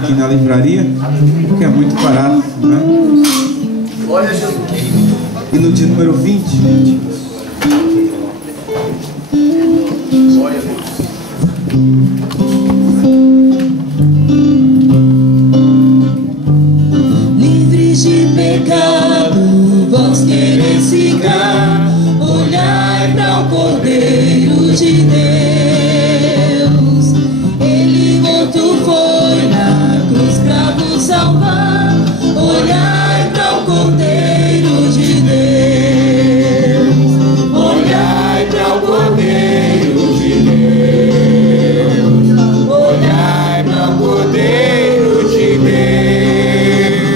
aqui na livraria, porque é muito barato, né? Glória a Jesus. E no dia número 20, Glória a Deus. Livres de pecado, vós quereis ficar, olhai para o Cordeiro de Deus. Ele morto foi na cruz para vos salvar, olhai para o Cordeiro de Deus. Olhai para o Cordeiro de Deus. Olhai para o Cordeiro de Deus.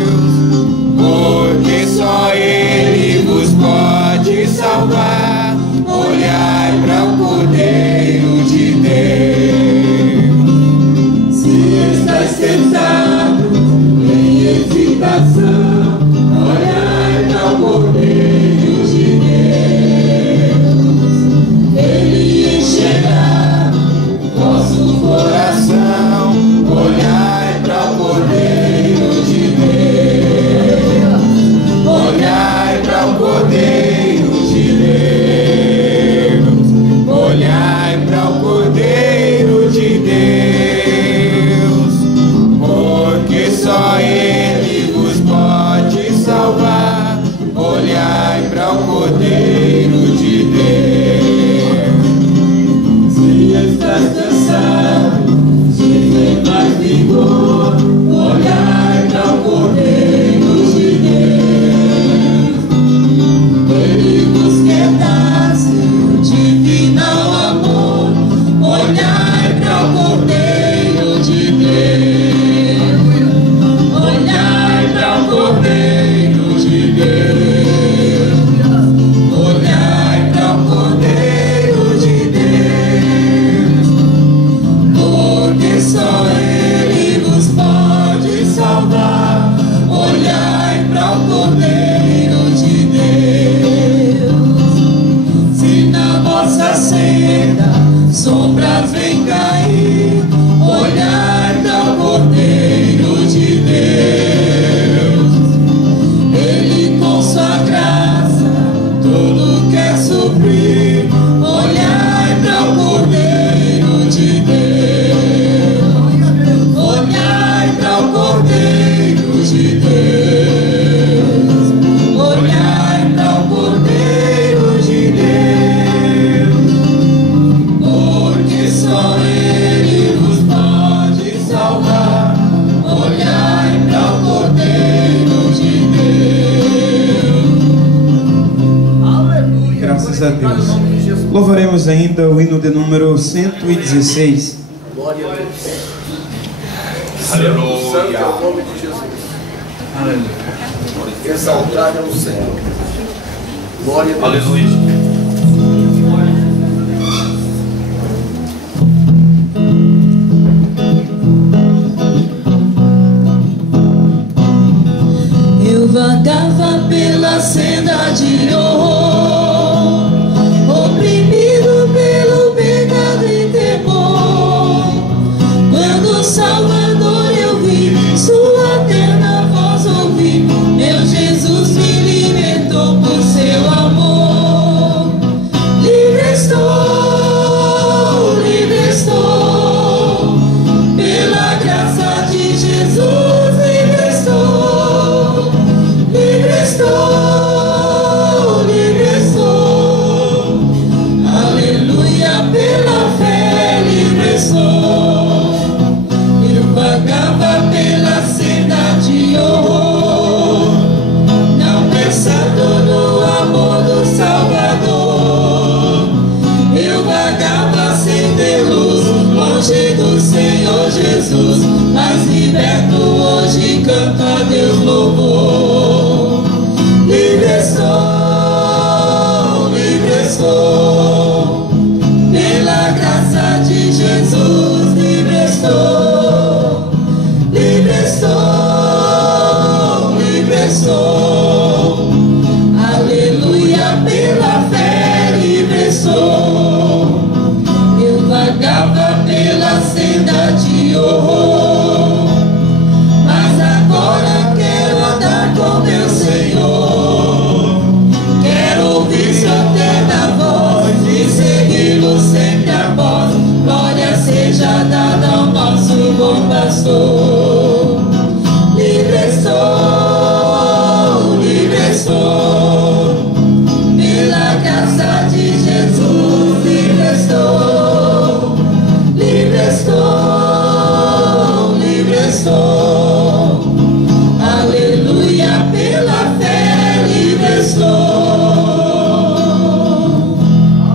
Porque só Ele vos pode salvar. Olhai para o Cordeiro de Deus. Se estás tentado em hesitação, olhai para o Cordeiro de Deus. Ele encherá vosso coração. Olhai para o Cordeiro de Deus. Olhai para o Cordeiro de Deus. Olhai para o Cordeiro de Deus. Porque só Ele vos pode salvar. Olhai para o Cordeiro de Deus. Se estás cansado, se tem mais vigor, olhai para o Cordeiro de Deus. Ele vos quer dar seu divinal amor. Olhai para o Cordeiro de Deus. Olhai para o Cordeiro de Deus. Olhai para o Cordeiro de Deus. Porque só Ele vos pode salvar. Olhai para o Cordeiro de Deus. Se na vossa senda sombras vêm cair, olhai para o Cordeiro de Deus. Ele com sua graça tudo quer suprir. Olhai para o Cordeiro de Deus. Olhai para o Cordeiro de Deus. Olhai para o Cordeiro de Deus. Porque só Ele vos pode salvar. Olhai para o Cordeiro de Deus. Aleluia. graças a Glorificado Deus. o nome de Jesus. Louvaremos ainda o hino de número 116. Glória a Deus. Aleluia. Santo é o nome de Jesus. Exaltado é o Senhor. Glória a Deus. Aleluia. Eu vagava pela senda de horror, oprimido pelo pecado e temor. Quando o Salvador eu vi, sua terna voz ouvi, meu Jesus me libertou por seu amor. Livre estou, pela graça de Jesus, livre estou. Livre estou,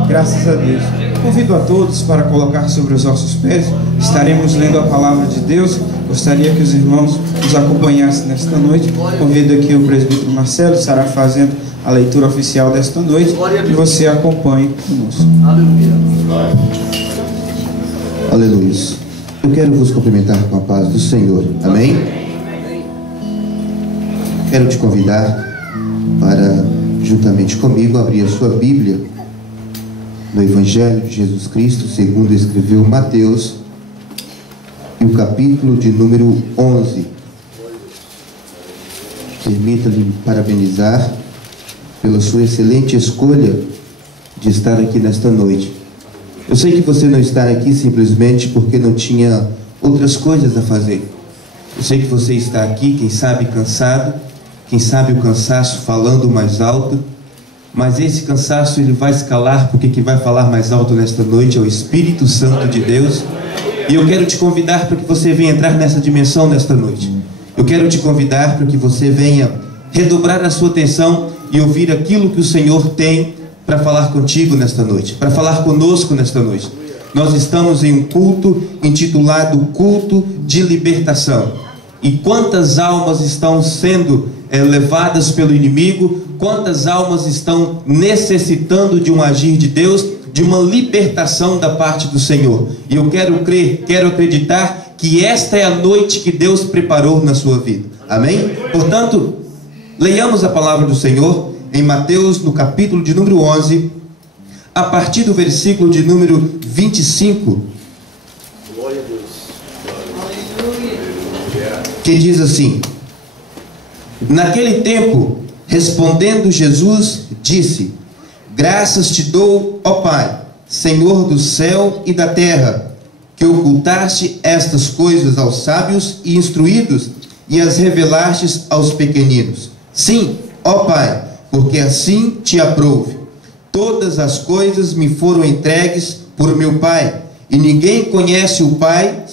Graças a Deus. Convido a todos para colocar sobre os nossos pés. Estaremos lendo a palavra de Deus. Gostaria que os irmãos nos acompanhassem nesta noite. Convido aqui o presbítero Marcelo, estará fazendo a leitura oficial desta noite. E você acompanhe conosco. Aleluia. Aleluia. Eu quero vos cumprimentar com a paz do Senhor. Amém? Quero te convidar para, juntamente comigo, abrir a sua Bíblia no Evangelho de Jesus Cristo, segundo escreveu Mateus, e o capítulo de número 11. Permita-lhe parabenizar pela sua excelente escolha de estar aqui nesta noite. Eu sei que você não está aqui simplesmente porque não tinha outras coisas a fazer. Eu sei que você está aqui, quem sabe cansado, quem sabe o cansaço falando mais alto, mas esse cansaço ele vai escalar, porque quem vai falar mais alto nesta noite é o Espírito Santo de Deus. E eu quero te convidar para que você venha entrar nessa dimensão nesta noite. Eu quero te convidar para que você venha redobrar a sua atenção e ouvir aquilo que o Senhor tem para falar contigo nesta noite, para falar conosco nesta noite. Nós estamos em um culto intitulado Culto de Libertação. E quantas almas estão sendo levadas pelo inimigo, quantas almas estão necessitando de um agir de Deus, de uma libertação da parte do Senhor. E eu quero crer, quero acreditar que esta é a noite que Deus preparou na sua vida. Amém? Portanto, leiamos a palavra do Senhor em Mateus, no capítulo de número 11, a partir do versículo de número 25. Glória a Deus. Que diz assim: naquele tempo, respondendo Jesus, disse: graças te dou, ó Pai, Senhor do céu e da terra, que ocultaste estas coisas aos sábios e instruídos e as revelastes aos pequeninos. Sim, ó Pai, porque assim te aprouve. Todas as coisas me foram entregues por meu Pai, e ninguém conhece o Pai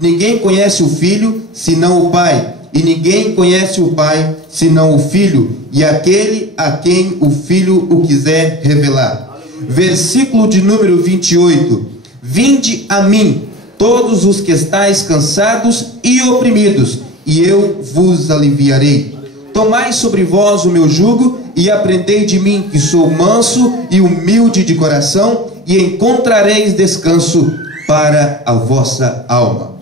ninguém conhece o Filho senão o Pai, e ninguém conhece o Pai senão o Filho, e aquele a quem o Filho o quiser revelar. Versículo de número 28. Vinde a mim, todos os que estáis cansados e oprimidos, e eu vos aliviarei. Tomai sobre vós o meu jugo e aprendei de mim, que sou manso e humilde de coração, e encontrareis descanso para a vossa alma.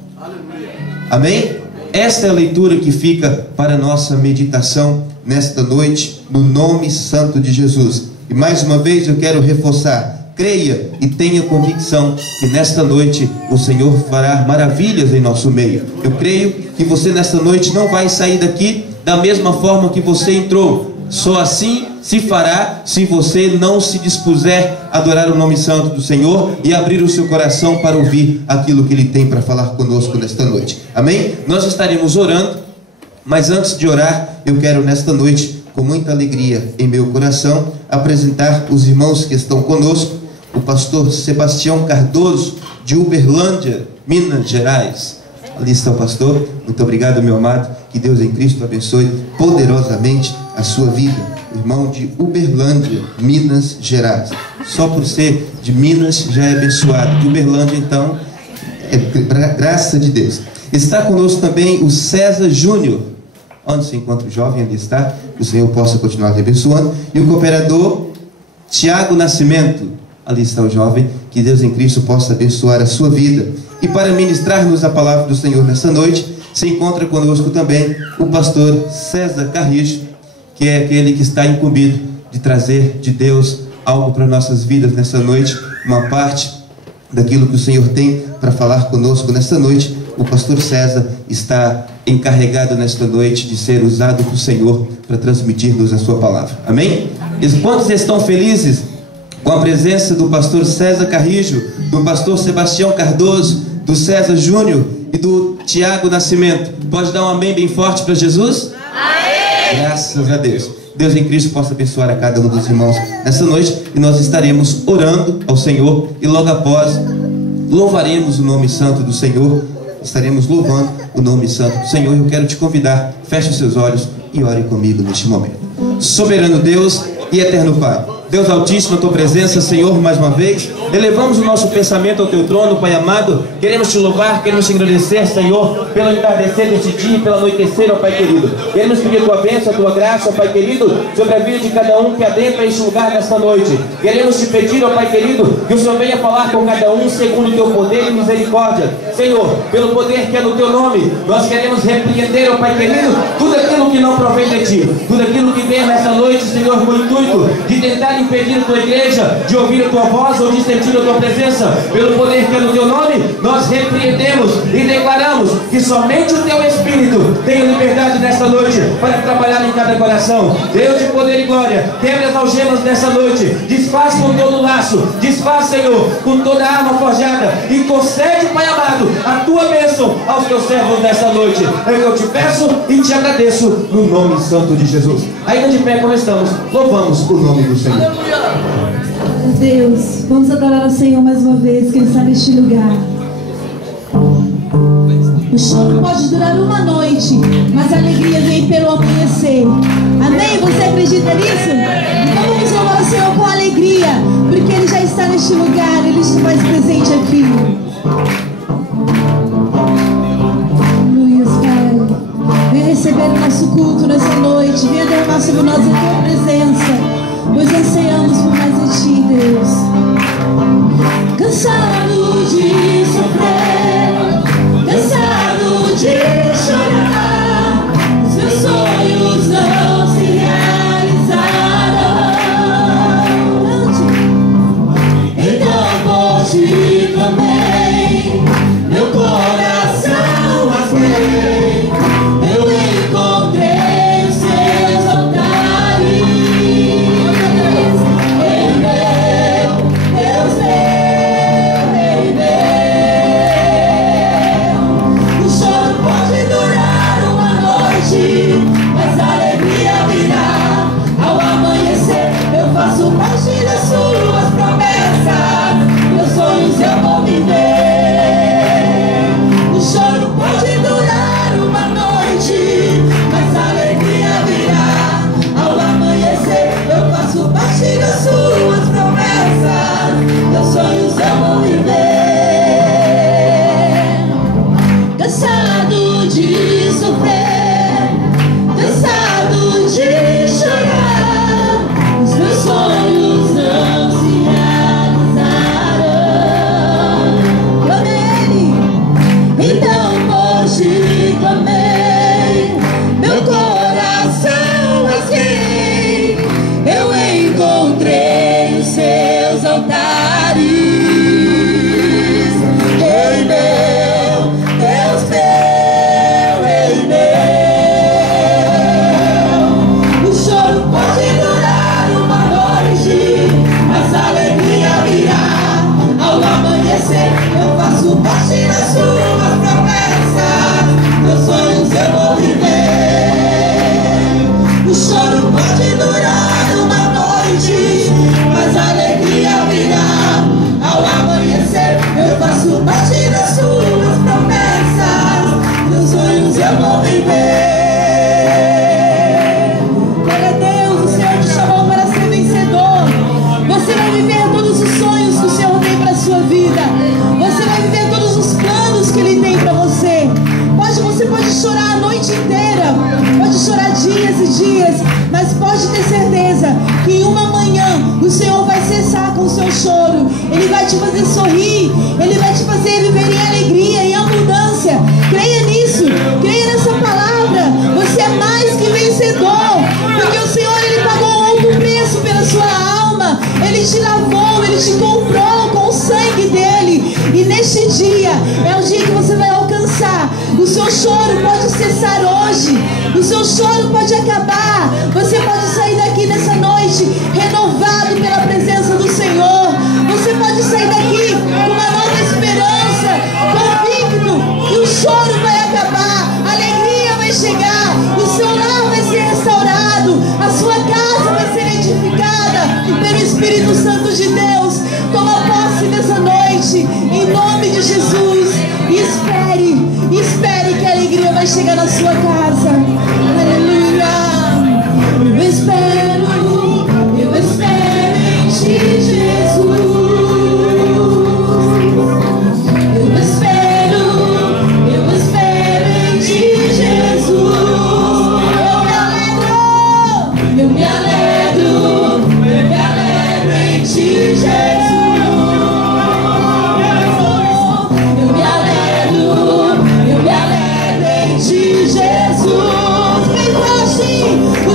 Amém? Esta é a leitura que fica para a nossa meditação nesta noite, no nome santo de Jesus. E mais uma vez eu quero reforçar: creia e tenha convicção que nesta noite o Senhor fará maravilhas em nosso meio. Eu creio que você nesta noite não vai sair daqui da mesma forma que você entrou. Só assim se fará se você não se dispuser a adorar o nome santo do Senhor e abrir o seu coração para ouvir aquilo que Ele tem para falar conosco nesta noite. Amém? Nós estaremos orando, mas antes de orar, eu quero nesta noite, com muita alegria em meu coração, apresentar os irmãos que estão conosco. O pastor Sebastião Cardoso, de Uberlândia, Minas Gerais. Ali está o pastor. Muito obrigado, meu amado. Que Deus em Cristo abençoe poderosamente a sua vida. Irmão de Uberlândia, Minas Gerais. Só por ser de Minas já é abençoado. De Uberlândia, então, é graça de Deus. Está conosco também o César Júnior. Onde se encontra o jovem? Ali está. Que o Senhor possa continuar te abençoando. E o cooperador Tiago Nascimento. Ali está o jovem. Que Deus em Cristo possa abençoar a sua vida. E para ministrar-nos a palavra do Senhor nessa noite, se encontra conosco também o pastor César Carrijo, que é aquele que está incumbido de trazer de Deus algo para nossas vidas nessa noite, uma parte daquilo que o Senhor tem para falar conosco nesta noite. O pastor César está encarregado nesta noite de ser usado pelo Senhor para transmitir-nos a sua palavra. Amém? E quantos estão felizes com a presença do pastor César Carrijo, do pastor Sebastião Cardoso, do César Júnior e do Tiago Nascimento? Pode dar um amém bem forte para Jesus? Amém! Graças a Deus. Deus em Cristo possa abençoar a cada um dos irmãos nessa noite, e nós estaremos orando ao Senhor, e logo após louvaremos o nome santo do Senhor. Estaremos louvando o nome santo do Senhor. Eu quero te convidar, feche os seus olhos e ore comigo neste momento. Soberano Deus e eterno Pai, Deus Altíssimo, a tua presença, Senhor, mais uma vez. Elevamos o nosso pensamento ao teu trono, Pai amado. Queremos te louvar, queremos te agradecer, Senhor, pelo entardecer deste dia, pelo anoitecer, ó Pai querido. Queremos pedir a tua bênção, a tua graça, ó Pai querido, sobre a vida de cada um que adentra este lugar nesta noite. Queremos te pedir, ó Pai querido, que o Senhor venha falar com cada um segundo o teu poder e misericórdia. Senhor, pelo poder que é no teu nome, nós queremos repreender, ó Pai querido, tudo aquilo que não provém de ti, tudo aquilo que vem nesta noite, Senhor, com o intuito de tentar impedir a tua igreja de ouvir a tua voz ou de sentir a tua presença. Pelo poder que é no teu nome, nós repreendemos e declaramos que somente o teu Espírito tem a liberdade nesta noite para trabalhar em cada coração. Deus de poder e glória, quebre as algemas nessa noite, desfaz com todo o laço, desfaz, Senhor, com toda a arma forjada e concede, Pai amado, a tua bênção aos teus servos nessa noite. É o que eu te peço e te agradeço no nome santo de Jesus. Ainda de pé como estamos, louvamos o nome do Senhor. Deus, vamos adorar ao Senhor mais uma vez, que Ele está neste lugar. O choro pode durar uma noite, mas a alegria vem pelo amanhecer. Amém? Você acredita nisso? Então vamos louvar o Senhor com alegria, porque Ele já está neste lugar, Ele se faz presente aqui. Aleluia, Pai. Venha receber o nosso culto nessa noite, venha derramar sobre nós a tua presença. Pois ansiamos por mais de ti, Deus. Cansado de sofrer, cansado de chorar, os meus sonhos não se realizaram. Então por ti clamei, meu coração rasguei, eu encontrei os seus altares. Mas a alegria virá ao amanhecer. Eu faço parte das suas promessas, meus sonhos eu vou viver. O choro pode durar uma noite, mas a alegria virá ao amanhecer. Eu faço parte das suas promessas, meus sonhos eu vou viver. Cansado de sofrer, cansado de chorar, os meus sonhos não se realizaram. Clamei, então por ti clamei, meu coração rasguei, eu encontrei os seus altares. Ei, meu Deus meu, ei, meu. Eu faço parte das suas promessas, meus sonhos eu vou viver. O choro pode durar uma noite, mas a alegria virá ao amanhecer. Eu faço parte das suas promessas, meus sonhos eu vou viver. Glória a Deus, o Senhor te chamou para ser vencedor. Você vai viver todos os sonhos que o Senhor tem para a sua vida. Você vai viver todos os planos que Ele tem para você. Você pode chorar a noite inteira, pode chorar dias e dias, mas pode ter certeza que em uma manhã o Senhor vai cessar com o seu choro. Ele vai te fazer sorrir, Ele vai te fazer viver em alegria, em abundância. Creia nisso, creia nessa palavra. Você é mais que vencedor, porque o Senhor, Ele pagou um alto preço pela sua alma. Ele te lavou, Ele te comprou com o sangue dEle. E neste dia é o dia que você vai alcançar. O seu choro pode cessar hoje, o seu choro pode acabar. Você pode sair daqui nessa noite renovado pela presença do Senhor. Você pode sair daqui com uma nova esperança, convicto que o choro vai acabar, a alegria vai chegar, o seu lar vai ser restaurado, a sua casa vai ser edificada pelo Espírito Santo de Deus. Toma posse nessa noite, em nome de Jesus. E espere que a alegria vai chegar na sua casa. Aleluia. Eu espero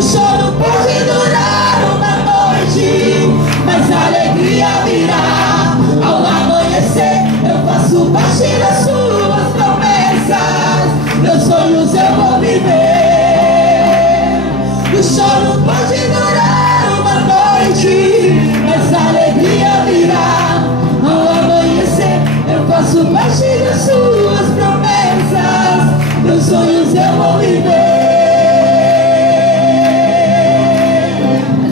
O choro pode durar uma noite, mas a alegria virá ao amanhecer. Eu faço parte das suas promessas, meus sonhos eu vou viver. O choro pode durar uma noite, mas a alegria virá ao amanhecer. Eu faço parte das suas promessas, meus sonhos eu vou viver.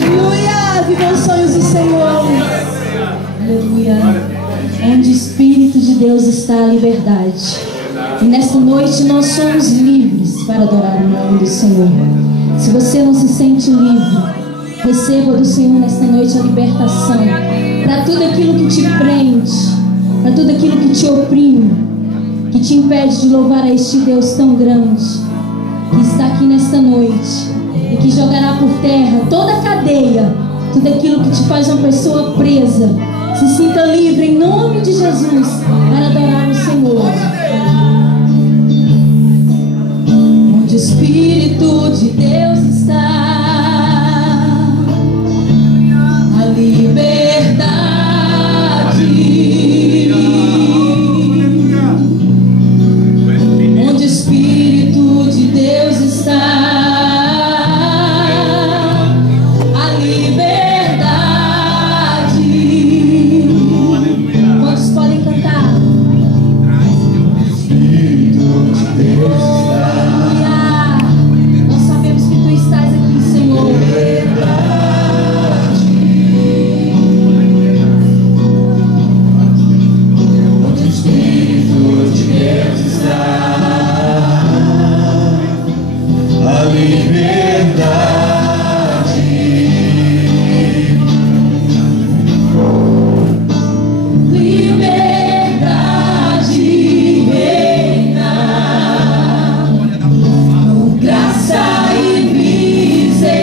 Aleluia, viva os sonhos do Senhor. Aleluia. Onde o Espírito de Deus está a liberdade. E nesta noite nós somos livres para adorar o nome do Senhor. Se você não se sente livre, receba do Senhor nesta noite a libertação para tudo aquilo que te prende, para tudo aquilo que te oprime, que te impede de louvar a este Deus tão grande, que está aqui nesta noite e que jogará por terra toda a cadeia, tudo aquilo que te faz uma pessoa presa. Se sinta livre em nome de Jesus para adorar o Senhor. Onde o Espírito de Deus está, a liberdade. Onde o Espírito de Deus está, a liberdade. Quantos podem cantar? O Espírito de Deus está. Nós sabemos que tu estás aqui, Senhor. Onde o Espírito de Deus está, a liberdade. Liberdade reina, com graça e misericórdia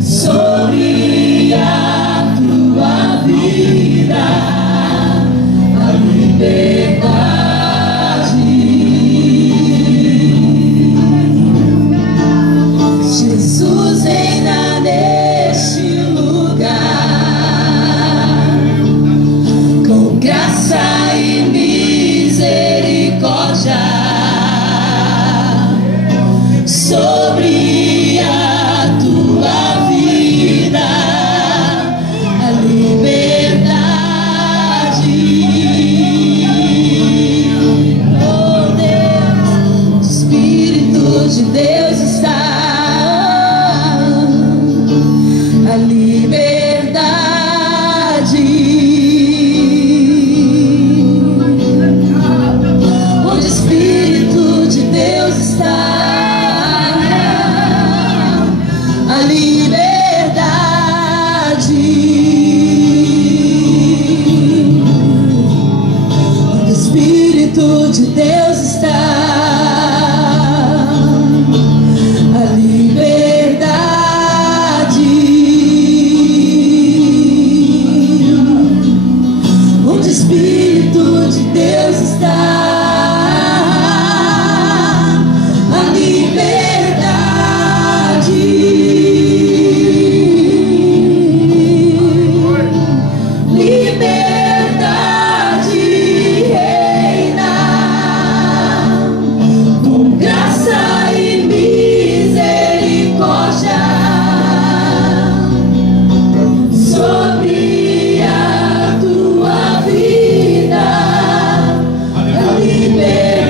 sobre a tua vida, a liberdade. Jesus reina neste lugar, com graça e misericórdia sobre a tua vida, a liberdade. Oh Deus, o Espírito de Deus está, a liberdade. Onde o Espírito de Deus está, a liberdade. Onde o Espírito de Deus está, a liberdade. Onde o Espírito de Deus está, a liberdade. Liberdade reina, com graça e misericórdia sobre a tua vida, a liberdade.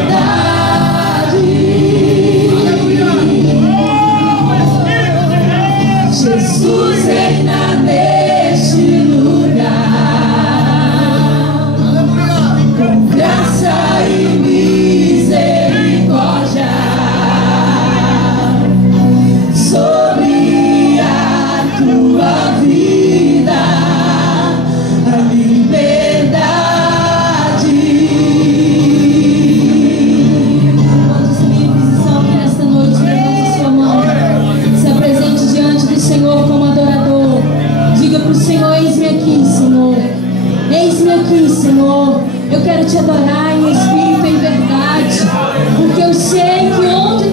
Jesus reina neste lugar, com graça e misericórdia sobre a tua vida, a liberdade. Quantos livres estão aqui nesta noite? Levante sua mão, se apresente diante do Senhor como adorador. Diga para o Senhor: eis-me aqui, Senhor. Eis-me aqui, Senhor. Eu quero te adorar em espírito e em verdade, porque eu sei que onde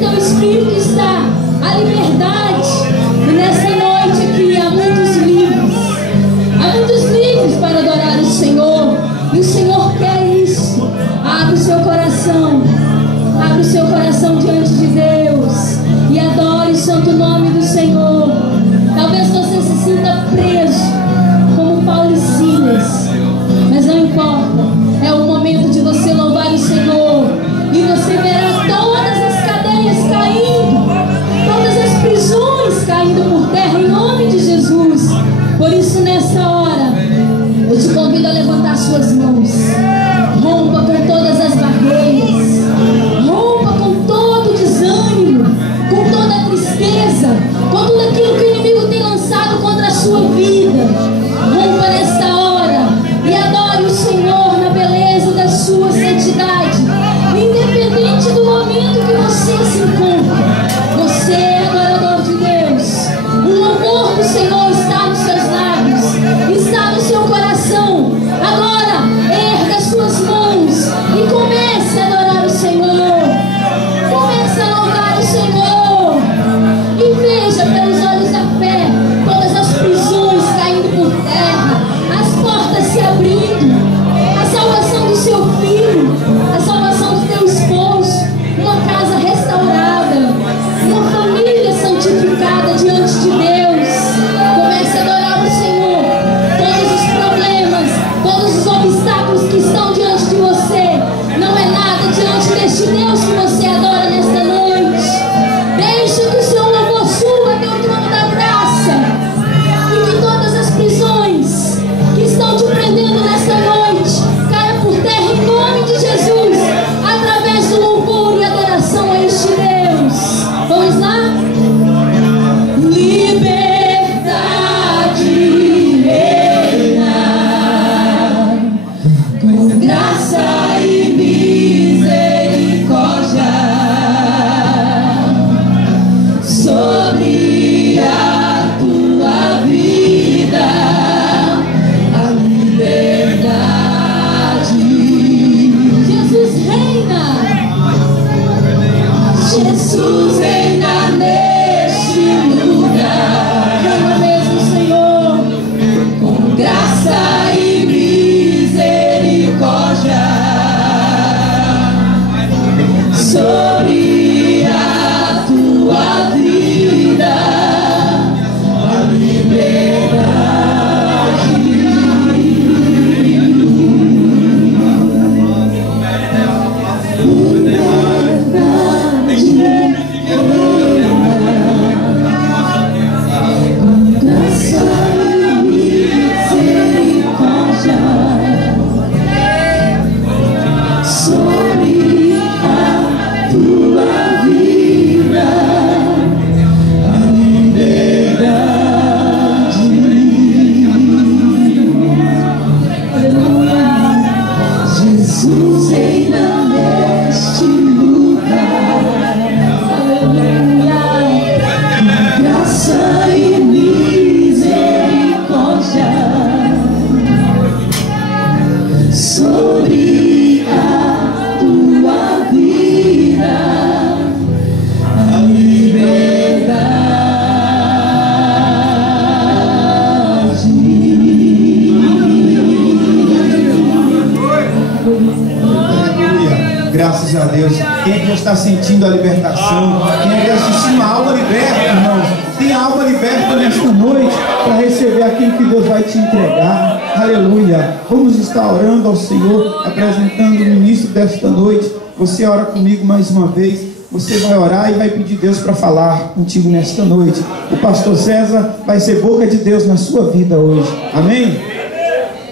Quem é que está sentindo a libertação? Quem é que está sentindo a alma liberta, irmãos? Tem a alma liberta nesta noite para receber aquilo que Deus vai te entregar. Aleluia. Vamos estar orando ao Senhor, apresentando o ministro desta noite. Você ora comigo mais uma vez. Você vai orar e vai pedir Deus para falar contigo nesta noite. O pastor César vai ser boca de Deus na sua vida hoje. Amém?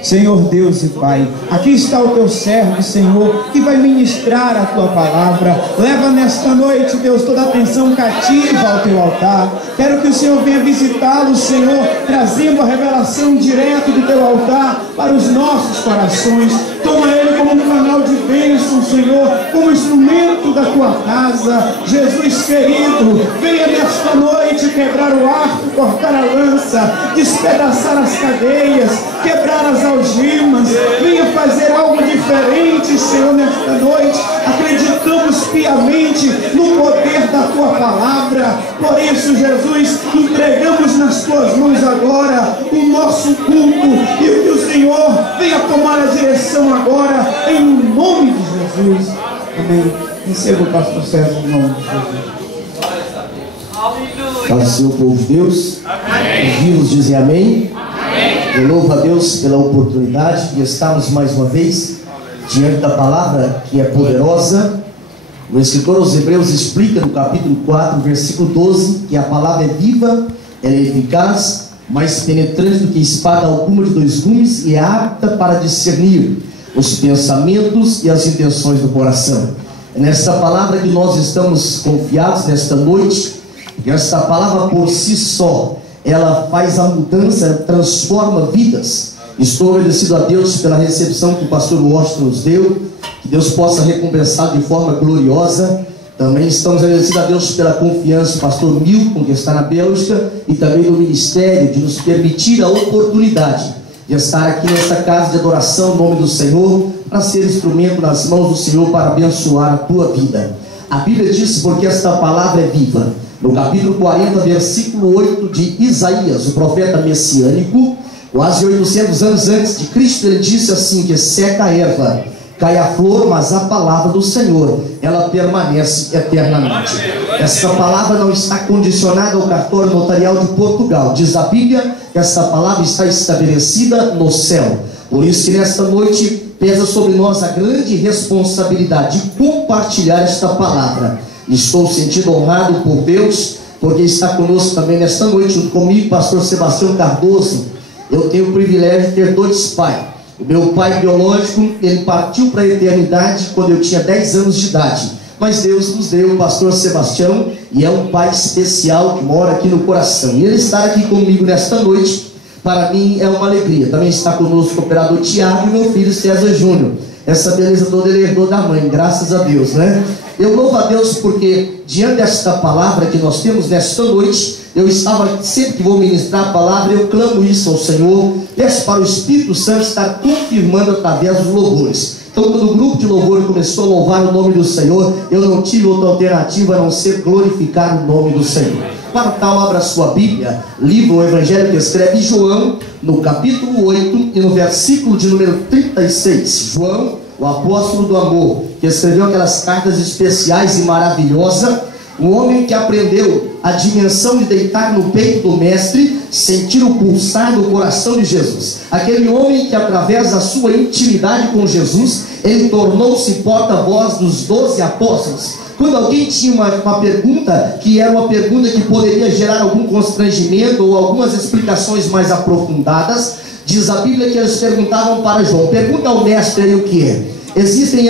Senhor Deus e Pai, aqui está o teu servo, Senhor, que vai ministrar a tua palavra. Leva nesta noite, Deus, toda a atenção cativa ao teu altar. Quero que o Senhor venha visitá-lo, Senhor, trazendo a revelação direto do teu altar para os nossos corações. Toma ele como um canal de bênção, Senhor, como instrumento da tua casa. Jesus querido, venha nesta noite quebrar o arco, cortar a lança, despedaçar as cadeias, quebrar as algemas. Venha fazer algo diferente, Senhor, nesta noite. Acreditamos piamente no poder da tua palavra. Por isso, Jesus, entregamos nas tuas mãos agora o nosso culto, e o que o Senhor venha tomar a direção agora, em nome de Jesus. Amém. Receba o pastor César em nome de Jesus. Paz do Senhor, povo de Deus. Amém. Os vivos dizem amém. Amém. Eu louvo a Deus pela oportunidade de estarmos mais uma vez diante da palavra que é poderosa. O escritor aos Hebreus explica no capítulo 4, versículo 12, que a palavra é viva, ela é eficaz, mais penetrante do que espada alguma de 2 gumes, e é apta para discernir os pensamentos e as intenções do coração. É nesta palavra que nós estamos confiados nesta noite. E esta palavra por si só, ela faz a mudança, transforma vidas. Estou agradecido a Deus pela recepção que o pastor Washington nos deu. Que Deus possa recompensar de forma gloriosa. Também estamos agradecidos a Deus pela confiança do pastor Milton, que está na Bélgica, e também do ministério, de nos permitir a oportunidade de estar aqui nesta casa de adoração, em nome do Senhor, para ser instrumento nas mãos do Senhor para abençoar a tua vida. A Bíblia diz, porque esta palavra é viva. No capítulo 40, versículo 8 de Isaías, o profeta messiânico, quase 800 anos antes de Cristo, ele disse assim, que seca a erva, cai a flor, mas a palavra do Senhor, ela permanece eternamente. Essa palavra não está condicionada ao cartório notarial de Portugal. Diz a Bíblia que essa palavra está estabelecida no céu. Por isso que nesta noite pesa sobre nós a grande responsabilidade de compartilhar esta palavra. Estou sentindo honrado por Deus, porque está conosco também nesta noite, junto comigo, pastor Sebastião Cardoso. Eu tenho o privilégio de ter 2 pais. O meu pai biológico, ele partiu para a eternidade quando eu tinha 10 anos de idade. Mas Deus nos deu o pastor Sebastião, e é um pai especial que mora aqui no coração. E ele estar aqui comigo nesta noite, para mim é uma alegria. Também está conosco o operador Tiago e meu filho César Júnior. Essa beleza toda ele herdou da mãe, graças a Deus, né? Eu louvo a Deus porque diante desta palavra que nós temos nesta noite, eu estava, sempre que vou ministrar a palavra, eu clamo isso ao Senhor, peço para o Espírito Santo estar confirmando através dos louvores. Então, quando o grupo de louvor começou a louvar o nome do Senhor, eu não tive outra alternativa a não ser glorificar o nome do Senhor. Para tal, abra a sua Bíblia, livro O Evangelho que escreve João, no capítulo 8 e no versículo de número 36. João, o apóstolo do amor, que escreveu aquelas cartas especiais e maravilhosas, um homem que aprendeu a dimensão de deitar no peito do mestre, sentir o pulsar do coração de Jesus. Aquele homem que através da sua intimidade com Jesus, ele tornou-se porta-voz dos 12 apóstolos. Quando alguém tinha uma pergunta, que era uma pergunta que poderia gerar algum constrangimento ou algumas explicações mais aprofundadas, diz a Bíblia que eles perguntavam para João, pergunta ao mestre aí o que é. Existem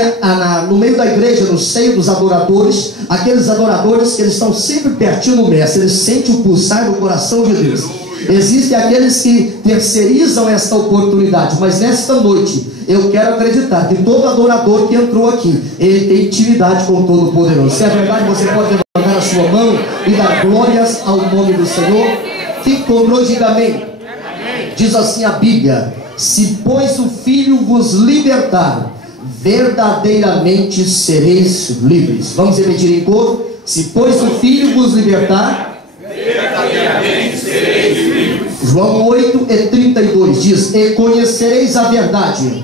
no meio da igreja, no seio dos adoradores, aqueles adoradores que eles estão sempre pertinho do mestre, eles sentem o pulsar do coração de Deus. Existem aqueles que terceirizam esta oportunidade, mas nesta noite eu quero acreditar que todo adorador que entrou aqui, ele tem intimidade com o Todo-Poderoso. Se é verdade, você pode levantar a sua mão e dar glórias ao nome do Senhor. Quem encontrou, diga amém. Diz assim a Bíblia: se pois o Filho vos libertar, verdadeiramente sereis livres. Vamos repetir em coro: se pois o Filho vos libertar, verdadeiramente sereis livres. João 8:32 diz: e conhecereis a verdade,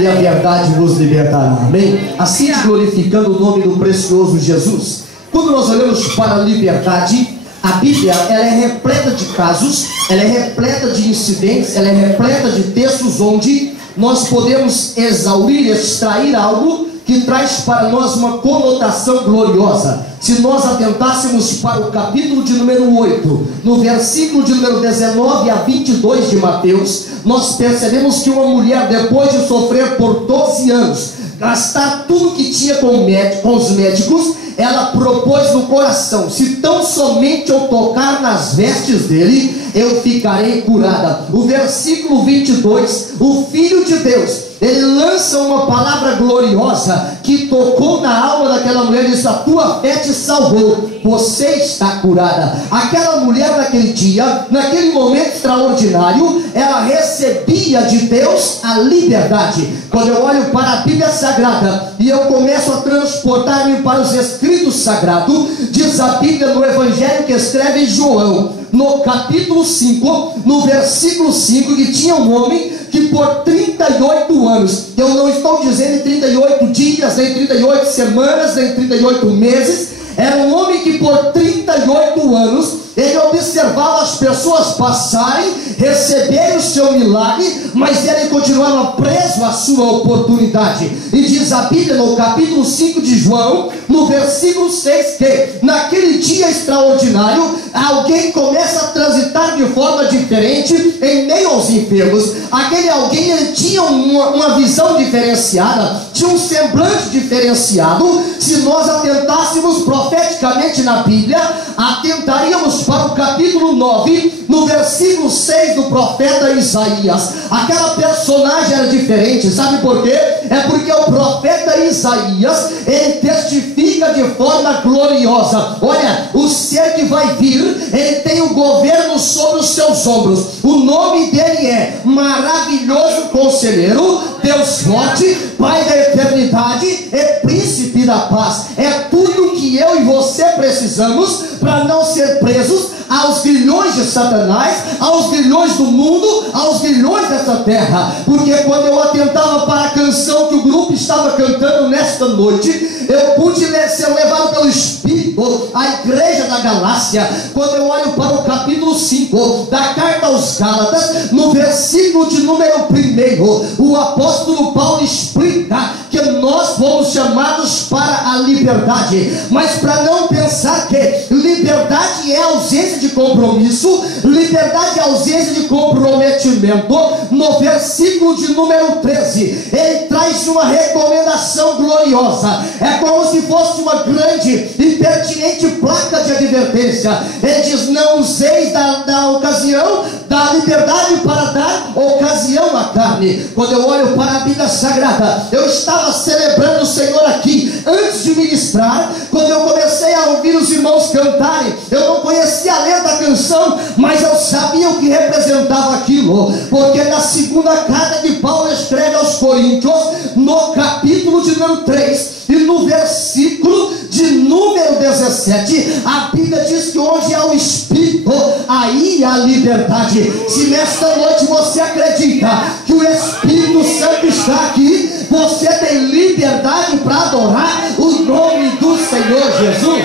E a verdade vos libertará. Amém? Assim glorificando o nome do precioso Jesus. Quando nós olhamos para a liberdade, a Bíblia ela é repleta de casos, ela é repleta de incidentes, ela é repleta de textos onde nós podemos exaurir, extrair algo que traz para nós uma conotação gloriosa. Se nós atentássemos para o capítulo de número 8, no versículo de número 19 a 22 de Mateus, nós percebemos que uma mulher, depois de sofrer por 12 anos, gastar tudo que tinha com os médicos, ela propôs no coração: se tão somente eu tocar nas vestes dele, eu ficarei curada. O versículo 22, o Filho de Deus, ele lança uma palavra gloriosa que tocou na alma daquela mulher e disse: a tua fé te salvou, você está curada. Aquela mulher naquele dia, naquele momento extraordinário, ela recebia de Deus a liberdade. Quando eu olho para a Bíblia Sagrada e eu começo a transportar-me para os escritos sagrados, diz a Bíblia no Evangelho que escreve João, no capítulo 5, no versículo 5, que tinha um homem que por 38 anos, eu não estou dizendo 38 dias, nem 38 semanas, nem 38 meses, era um homem que por 38 anos, ele observava as pessoas passarem, receberem o seu milagre, mas ele continuava preso à sua oportunidade. E diz a Bíblia no capítulo 5 de João, no versículo 6, que naquele dia extraordinário, alguém começa a transitar de forma diferente em meio aos enfermos. Aquele alguém, ele tinha uma visão diferenciada, tinha um semblante diferenciado. Se nós atentássemos profeticamente na Bíblia, atentaríamos para o capítulo 9, no versículo 6 do profeta Isaías. Aquela personagem era diferente, sabe por quê? É porque o profeta Isaías, ele testifica de forma gloriosa: olha, o ser que vai vir, ele tem o governo sobre os seus ombros. O nome dele é Maravilhoso Conselheiro, Deus Forte, Pai da Eternidade e Príncipe da Paz. É tudo que eu e você precisamos para não ser presos aos grilhões de Satanás, aos grilhões do mundo, aos grilhões dessa terra. Porque quando eu atentava para a canção que o grupo estava cantando nesta noite, eu pude ser levado pelo Espírito à igreja da Galácia. Quando eu olho para o capítulo 5 da carta aos Gálatas, no versículo de número 1, o apóstolo Paulo explica que nós fomos chamados para a liberdade. Mas para não pensar que liberdade é ausência de compromisso, liberdade é ausência de comprometimento, no versículo de número 13, ele traz uma recomendação gloriosa. É como se fosse uma grande e pertinente placa de advertência. Ele diz: não useis da ocasião da liberdade para dar ocasião à carne. Quando eu olho para a Bíblia Sagrada, eu estava celebrando o Senhor aqui antes de ministrar. Quando eu comecei a ouvir os irmãos cantarem, eu não conhecia a letra da canção, mas eu sabia o que representava aquilo, porque na segunda carta de Paulo escreve aos Coríntios, no capítulo de número 3 e no versículo de número 17, a Bíblia diz que onde há o Espírito, aí há liberdade. Se nesta noite você acredita que o Espírito Santo está aqui, você tem liberdade para adorar o nome do Senhor Jesus.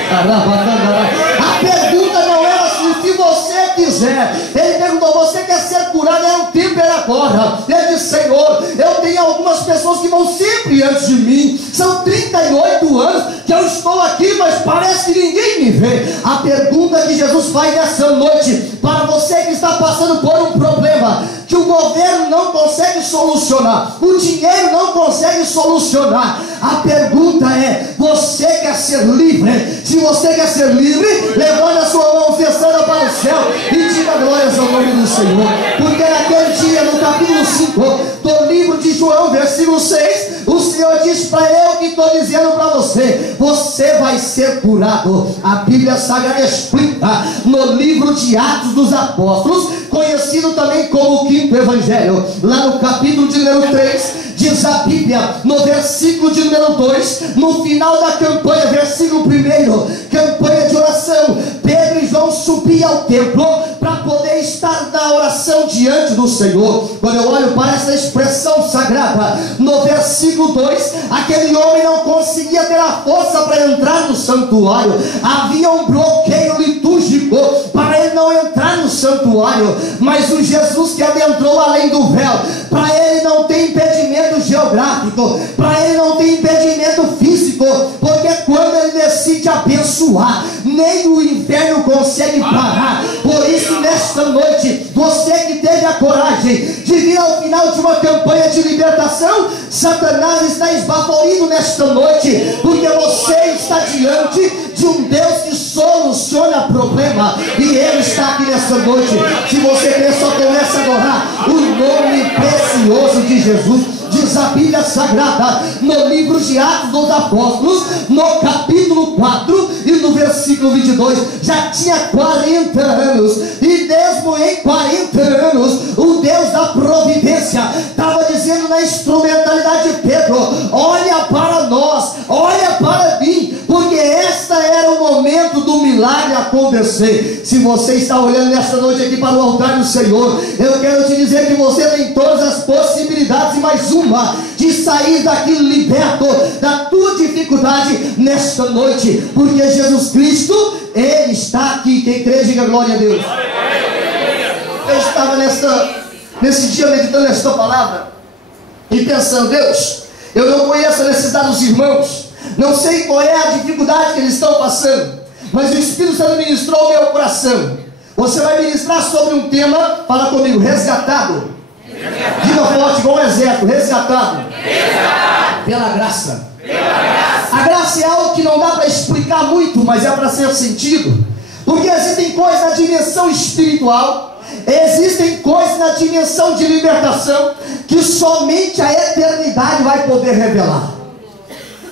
A pergunta não era se você quiser. Ele perguntou: você quer ser curado? É o tempo, é agora. Ele disse: Senhor, eu tenho algumas pessoas que vão sempre antes de mim. São 38 anos que eu estou aqui, mas parece que ninguém me vê. A pergunta que Jesus faz nessa noite para você que está passando por um problema que o governo não consegue solucionar, o dinheiro não consegue solucionar, a pergunta é: você quer ser livre? Se você quer ser livre, levante a sua mão fechada para o céu e diga glórias ao nome do Senhor. Porque naquele dia, no capítulo 5 do livro de João, versículo 6, o Senhor diz para eu que estou dizendo para você: você vai ser curado. A Bíblia Sagrada explica no livro de Atos dos Apóstolos, conhecido também como o quinto evangelho, lá no capítulo de número 3, Diz a Bíblia, no versículo de número 2, no final da campanha, versículo 1, campanha de oração, Pedro e João subiam ao templo para poder estar na oração diante do Senhor. Quando eu olho para essa expressão sagrada, no versículo 2, aquele homem não conseguia ter a força para entrar no santuário. Havia um bloqueio litúrgico para ele não entrar no santuário. Mas o Jesus que adentrou além do véu, para ele não tem impedimento geográfico, para ele não tem impedimento físico, porque quando ele decide abençoar, nem o inferno consegue parar. Por isso, nesta noite, você que teve a coragem de vir ao final de uma campanha de libertação, Satanás está esbaforido nesta noite, porque você está diante de um Deus que soluciona problema, e Ele está aqui nesta noite. Se você quer, só começa a adorar o nome precioso de Jesus. Diz a Bíblia Sagrada, no livro de Atos dos Apóstolos, no capítulo 4 e no versículo 22, já tinha 40 anos, e mesmo em 40 anos, o Deus da providência estava dizendo na instrumentalidade de Pedro: olha para nós, olha para mim, porque esta era o momento do milagre acontecer. Se você está olhando nesta noite aqui para o altar do Senhor, eu quero te dizer que você tem todas as possibilidades e mais uma de sair daquilo liberto da tua dificuldade nesta noite, porque Jesus Cristo, Ele está aqui. Quem crê, diga glória a Deus. Eu estava nesse dia meditando nesta palavra e pensando: Deus, eu não conheço a necessidade dos irmãos, não sei qual é a dificuldade que eles estão passando, mas o Espírito Santo ministrou ao meu coração. Você vai ministrar sobre um tema, fala comigo, resgatado. Diga forte, igual um exército, resgatado. Pela graça. A graça é algo que não dá para explicar muito, mas é para ser sentido, porque existem coisas na dimensão espiritual, existem coisas na dimensão de libertação, que somente a eternidade vai poder revelar.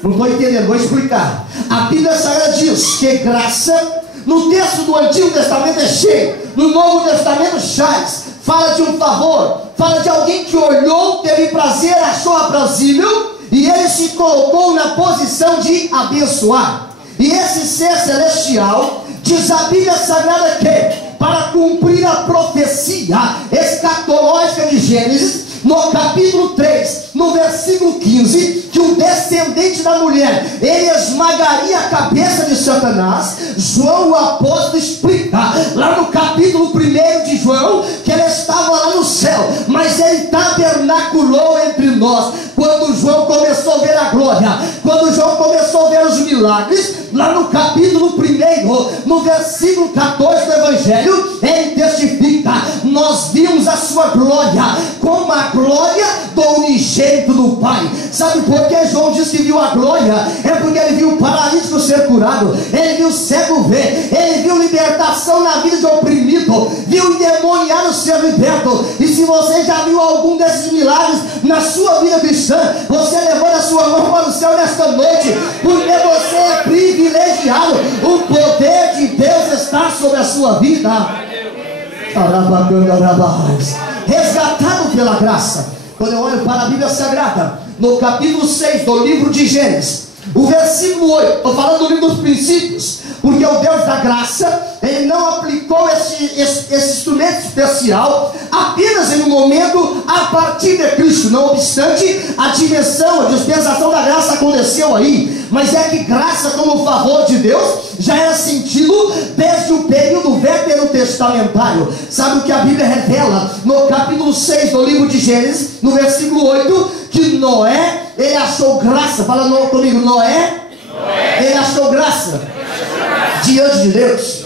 Não estou entendendo, vou explicar. A Bíblia Sagrada diz que graça, no texto do Antigo Testamento é cheio, no Novo Testamento chaz, fala de um favor, fala de alguém que olhou, teve prazer, achou aprazível, e ele se colocou na posição de abençoar. E esse ser celestial, diz a Bíblia Sagrada que, para cumprir a profecia escatológica de Gênesis, no capítulo 3, no versículo 15, que o descendente da mulher, ele esmagaria a cabeça de Satanás. João, o apóstolo, explica lá no capítulo 1 de João, que ele estava lá no céu, mas ele tabernaculou entre nós. Quando João começou a ver a glória, quando João começou a ver os milagres, lá no capítulo 1, no versículo 14 do Evangelho, ele testifica: nós vimos a sua glória como a glória do unigênito do Pai. Sabe por que João diz que viu a glória? É porque ele viu o paralítico ser curado, ele viu o cego ver, ele viu libertação na vida de oprimido, viu o endemoniado ser liberto. E se você já viu algum desses milagres na sua vida cristã, você levanta a sua mão para o céu nesta noite, porque você é privilegiado. O poder de Deus está sobre a sua vida. Resgatado pela graça. Quando eu olho para a Bíblia Sagrada, no capítulo 6 do livro de Gênesis, o versículo 8, estou falando do livro dos princípios, porque o Deus da graça, Ele não aplicou esse instrumento especial apenas em um momento a partir de Cristo. Não obstante, a dimensão, a dispensação da graça aconteceu aí, mas é que graça como favor de Deus já era sentido desde o período veterotestamentário. Sabe o que a Bíblia revela no capítulo 6 do livro de Gênesis, no versículo 8, que Noé, ele achou graça. Fala comigo, Noé, ele achou graça diante de Deus.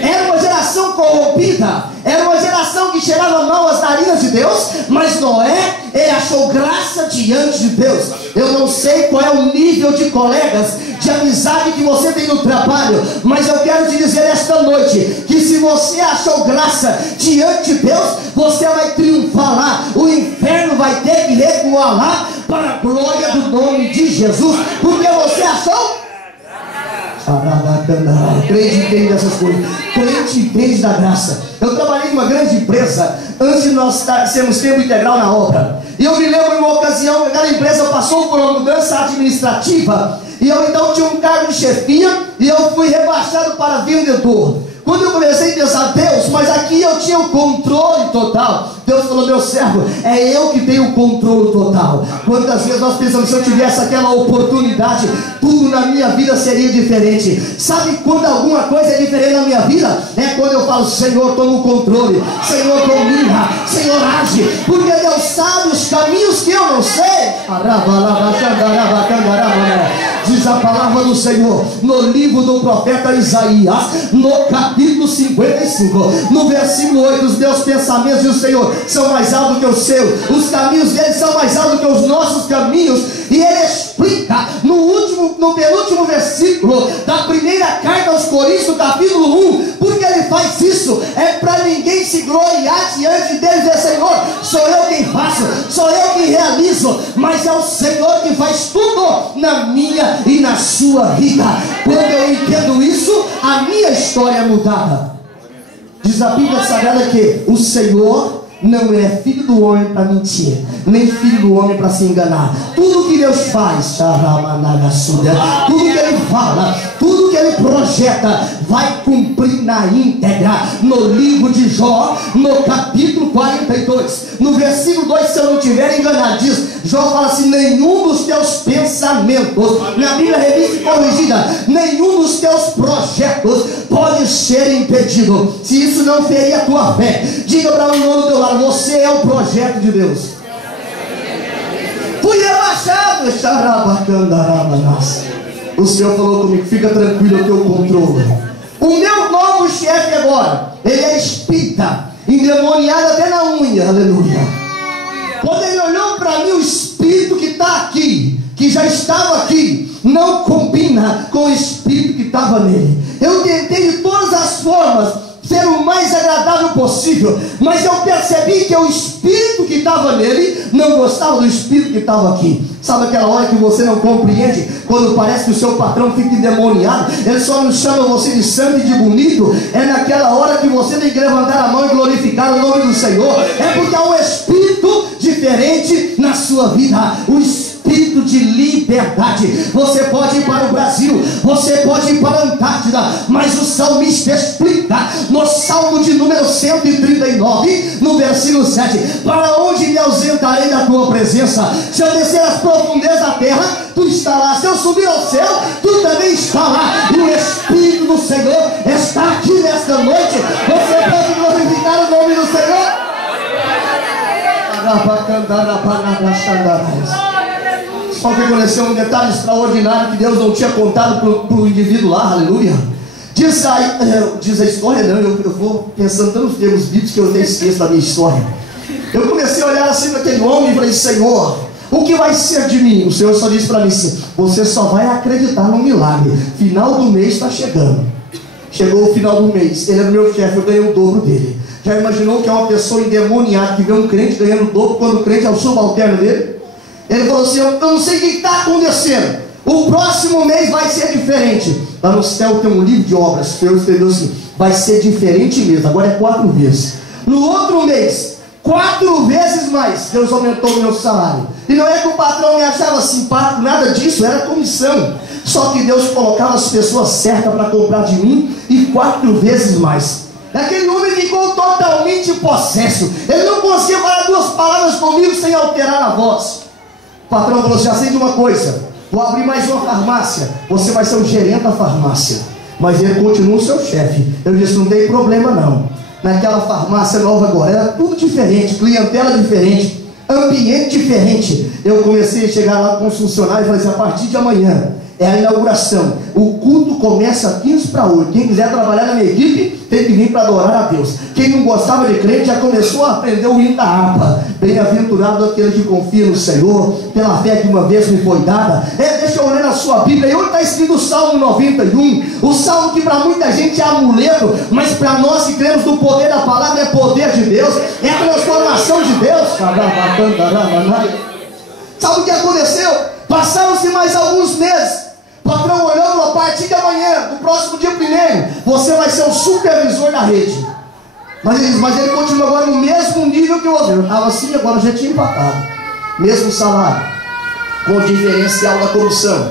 Era uma geração corrompida, era uma geração que cheirava mal as narinas de Deus, mas Noé, ele achou graça diante de Deus. Eu não sei qual é o nível de colegas, de amizade que você tem no trabalho, mas eu quero te dizer esta noite, que se você achou graça diante de Deus, você vai triunfar lá. O inferno vai ter que recuar lá, para a glória do nome de Jesus, porque você achou. Crente entende dessas coisas, crente entende da graça. Eu trabalhei numa uma grande empresa, antes de nós sermos tempo integral na obra. E eu me lembro em uma ocasião, aquela empresa passou por uma mudança administrativa, e eu então tinha um cargo de chefia, e eu fui rebaixado para vendedor. Quando eu comecei a pensar, Deus, mas aqui eu tinha o controle total. Deus falou, meu servo, é eu que tenho o controle total. Quantas vezes nós pensamos, se eu tivesse aquela oportunidade, tudo na minha vida seria diferente. Sabe quando alguma coisa é diferente na minha vida? É quando eu falo, Senhor, toma o controle, Senhor, domina, Senhor, age, porque Deus sabe os caminhos que eu não sei. Diz a palavra do Senhor no livro do profeta Isaías, no capítulo 55, no versículo 8: os meus pensamentos do Senhor são mais altos que os seus, os caminhos dele são mais altos que os nossos caminhos. E ele explica no penúltimo versículo da primeira carta aos Coríntios, no capítulo 1, porque ele faz isso, é para ninguém se gloriar diante dele e dizer, Senhor, sou eu quem faço, sou eu quem realizo, mas é o Senhor que faz tudo na minha e na sua vida. Quando eu entendo isso, a minha história é mudada. Diz a Bíblia Sagrada que o Senhor não é filho do homem para mentir, nem filho do homem para se enganar. Tudo que Deus faz, tudo que Ele fala, tudo que Ele projeta, vai cumprir na íntegra. No livro de Jó, no capítulo 42, no versículo 2, se eu não estiver enganado, diz, Jó fala assim, nenhum dos teus pensamentos, na Bíblia Revista e Corrigida, nenhum dos teus projetos pode ser impedido. Se isso não ferir a tua fé, diga para o irmão do teu lado, você é o projeto de Deus. Fui rebaixado. O Senhor falou comigo, fica tranquilo, eu tenho o controle. O meu novo chefe agora, ele é espírita, endemoniado até na unha, aleluia. Quando ele olhou para mim, o espírito que está aqui, que já estava aqui, não combina com o espírito que estava nele. Eu tentei de todas as formas ser o mais agradável possível, mas eu percebi que o espírito que estava nele não gostava do espírito que estava aqui. Sabe aquela hora que você não compreende, quando parece que o seu patrão fica endemoniado, ele só não chama você de santo e de bonito? É naquela hora que você tem que levantar a mão e glorificar o nome do Senhor. É porque há um espírito diferente na sua vida, o espírito de liberdade. Você pode ir para o Brasil, você pode ir para a Antártida, mas o salmista explica no Salmo de número 139, no versículo 7, para onde me ausentarei da tua presença? Se eu descer as profundezas da terra, tu está lá. Se eu subir ao céu, tu também está lá. E o Espírito do Senhor está aqui nesta noite. Você pode glorificar o nome do Senhor? Só que aconteceu um detalhe extraordinário que Deus não tinha contado para o indivíduo lá, aleluia. Diz a história, não, eu vou pensando tanto nos termos bíblicos que eu até esqueço da minha história. Eu comecei a olhar assim para aquele homem e falei, Senhor, o que vai ser de mim? O Senhor só disse para mim assim, você só vai acreditar no milagre, final do mês está chegando. Chegou o final do mês, ele era meu chefe, eu ganhei o dobro dele. Já imaginou que é uma pessoa endemoniada que vê um crente ganhando o dobro quando o crente é o subalterno dele? Ele falou assim, eu não sei o que está acontecendo, o próximo mês vai ser diferente. Lá no céu tem um livro de obras, Deus escreveu assim, vai ser diferente mesmo, agora é 4 vezes. No outro mês, 4 vezes mais, Deus aumentou o meu salário. E não é que o patrão me achava simpático, nada disso, era comissão. Só que Deus colocava as pessoas certas para comprar de mim, e 4 vezes mais. Aquele homem ficou totalmente possesso, ele não conseguia falar 2 palavras comigo sem alterar a voz. O patrão falou assim, aceita uma coisa, vou abrir mais uma farmácia, você vai ser o gerente da farmácia, mas ele continua o seu chefe. Eu disse, não tem problema não. Naquela farmácia nova agora, era tudo diferente, clientela diferente, ambiente diferente. Eu comecei a chegar lá com os funcionários e falei assim, a partir de amanhã é a inauguração, o culto começa 7:45. Quem quiser trabalhar na minha equipe tem que vir para adorar a Deus. Quem não gostava de crente já começou a aprender o hino da harpa. Bem-aventurado aquele que confia no Senhor, pela fé que uma vez me foi dada. Deixa eu ler na sua Bíblia, e onde está escrito o Salmo 91, o salmo que para muita gente é amuleto, mas para nós que cremos no poder da palavra é poder de Deus, é a transformação de Deus. Sabe o que aconteceu? Passaram-se mais alguns meses. O patrão olhando, a partir de amanhã, no próximo dia 1º, você vai ser o supervisor da rede. Mas ele continua agora no mesmo nível que o outro. Eu estava assim, agora já tinha empatado. Mesmo salário, com o diferencial da corrupção.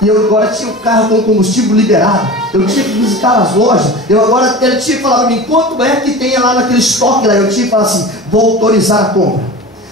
E eu agora tinha o carro com combustível liberado. Eu tinha que visitar as lojas. Ele tinha que falar para mim quanto é que tem lá naquele estoque lá. Eu tinha que falar assim, vou autorizar a compra.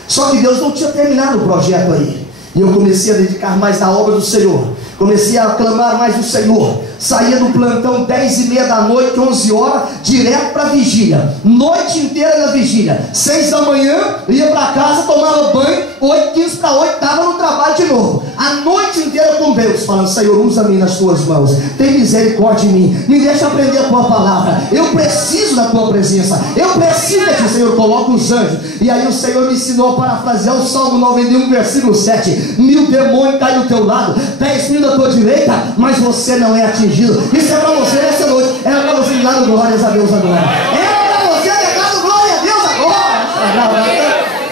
Só que Deus não tinha terminado o projeto aí. E eu comecei a dedicar mais na obra do Senhor. Comecei a clamar mais do Senhor. Saía do plantão 10h30 da noite, 11 horas, direto para a vigília. Noite inteira na vigília. 6 da manhã, ia para casa, tomava banho. 8h15 para 8, estava no trabalho de novo. A noite inteira com Deus, falando, Senhor, usa-me nas tuas mãos. Tem misericórdia em mim. Me deixa aprender a tua palavra. Eu preciso da tua presença. Eu preciso de ti, Senhor. Coloca os anjos. E aí o Senhor me ensinou a parafrasear o Salmo 91, versículo 7. 1000 demônios caem do teu lado, 10.000 da tua direita, mas você não é atingido. Isso é para você nessa noite. É para você dar glórias a Deus agora. É para você dar glória a Deus agora.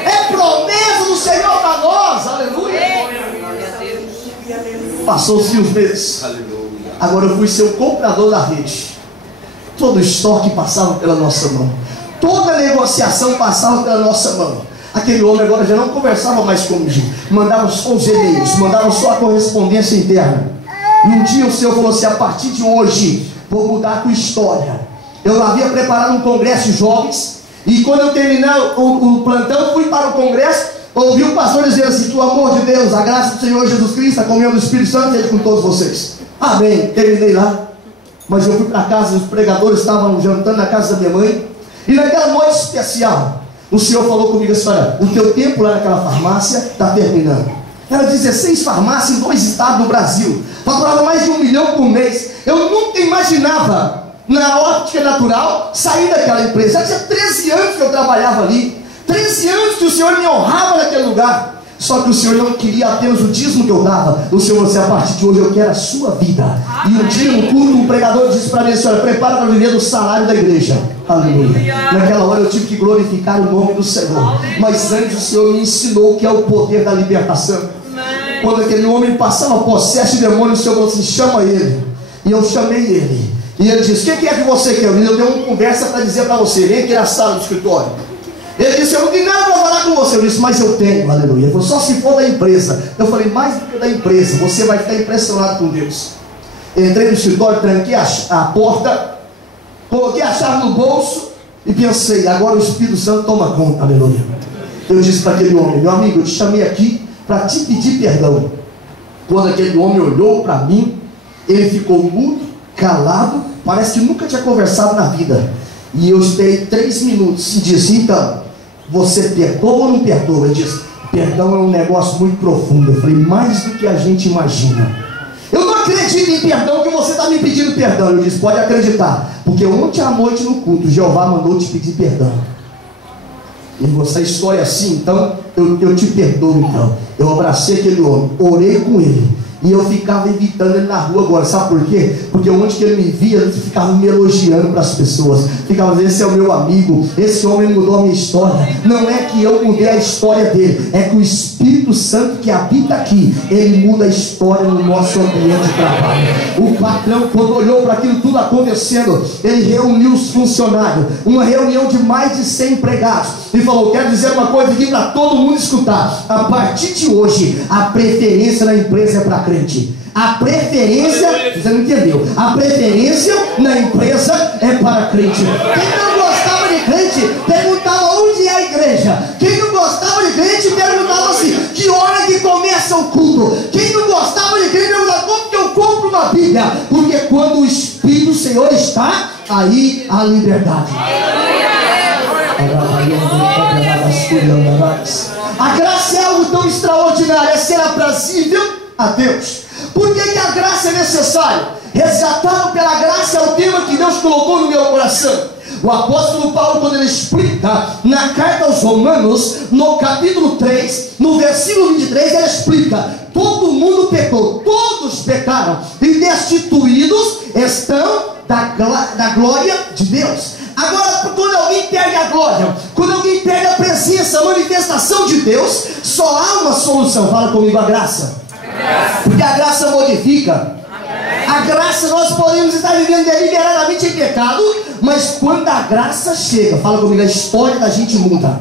É promessa do Senhor para nós. Aleluia. Passou-se os meses. Agora eu fui ser o comprador da rede. Todo estoque passava pela nossa mão. Toda negociação passava pela nossa mão. Aquele homem agora já não conversava mais comigo. Mandava só os e-mails, mandava só a correspondência interna. E um dia o Senhor falou assim, a partir de hoje, vou mudar a tua história. Eu havia preparado um congresso de jovens. E quando eu terminar o plantão, fui para o congresso. Ouvi o pastor dizer assim, que o amor de Deus, a graça do Senhor Jesus Cristo, a comunhão do Espírito Santo esteja com todos vocês. Amém. Terminei lá. Mas eu fui para casa, os pregadores estavam jantando na casa da minha mãe. E naquela noite especial, o Senhor falou comigo assim, olha, o teu tempo lá naquela farmácia está terminando. Era 16 farmácias em 2 estados do Brasil. Faturava mais de 1 milhão por mês. Eu nunca imaginava, na óptica natural, sair daquela empresa. Já tinha 13 anos que eu trabalhava ali. 13 anos que o Senhor me honrava naquele lugar. Só que o Senhor não queria apenas o dízimo que eu dava. O Senhor disse, a partir de hoje eu quero a sua vida. E um dia no culto, um pregador disse para mim, Senhora, prepara para viver do salário da igreja. Aleluia. Naquela hora eu tive que glorificar o nome do Senhor. Mas antes o Senhor me ensinou o que é o poder da libertação. Quando aquele homem passava possesso de demônio, o Senhor falou assim, chama ele. E eu chamei ele. E ele disse, o que é que você quer? Eu dei uma conversa para dizer para você. Vem aqui na sala do escritório. Ele disse, eu não tenho nada para falar com você. Eu disse, mas eu tenho, aleluia. Ele falou, só se for da empresa. Eu falei, mais do que da empresa, você vai ficar impressionado com Deus. Entrei no escritório, tranquei a porta, coloquei a chave no bolso e pensei, agora o Espírito Santo toma conta, aleluia. Eu disse para aquele homem, meu amigo, eu te chamei aqui para te pedir perdão. Quando aquele homem olhou para mim, ele ficou mudo, calado, parece que nunca tinha conversado na vida. E eu esperei 3 minutos e disse, então, você perdoa ou não perdoa? Ele disse, perdão é um negócio muito profundo. Eu falei, mais do que a gente imagina. Eu não acredito em perdão que você está me pedindo perdão. Eu disse, pode acreditar, porque ontem à noite no culto, Jeová mandou te pedir perdão. E você, a história é assim, então eu te perdoo. Então eu abracei aquele homem, orei com ele. E eu ficava evitando ele na rua agora, sabe por quê? Porque onde que ele me via, ele ficava me elogiando para as pessoas. Ficava dizendo, esse é o meu amigo, esse homem mudou a minha história. Não é que eu mudei a história dele, é que o Espírito Santo que habita aqui, ele muda a história no nosso ambiente de trabalho. O patrão, quando olhou para aquilo tudo acontecendo, ele reuniu os funcionários, uma reunião de mais de 100 empregados, e falou, quero dizer uma coisa aqui para todo mundo escutar. A partir de hoje, a preferência na empresa é para crente. A preferência, você não entendeu, a preferência na empresa é para crente. Quem não gostava de crente perguntava onde é a igreja. Quem não gostava de crente perguntava assim, que hora que começa o culto. Quem não gostava de crente perguntava, como que eu compro uma Bíblia? Porque quando o Espírito do Senhor está, aí há liberdade. A graça é algo tão extraordinário, é ser aprazível a Deus. Por que a graça é necessária? Resgatado pela graça é o tema que Deus colocou no meu coração. O apóstolo Paulo, quando ele explica na carta aos Romanos, no capítulo 3, no versículo 23, ele explica, todo mundo pecou, todos pecaram e destituídos estão da glória de Deus. Agora, quando alguém perde a glória, quando alguém perde a presença, a manifestação de Deus, só há uma solução. Fala comigo, a graça. Porque a graça modifica. A A graça, nós podemos estar vivendo deliberadamente em pecado, mas quando a graça chega, fala comigo, a história da gente muda.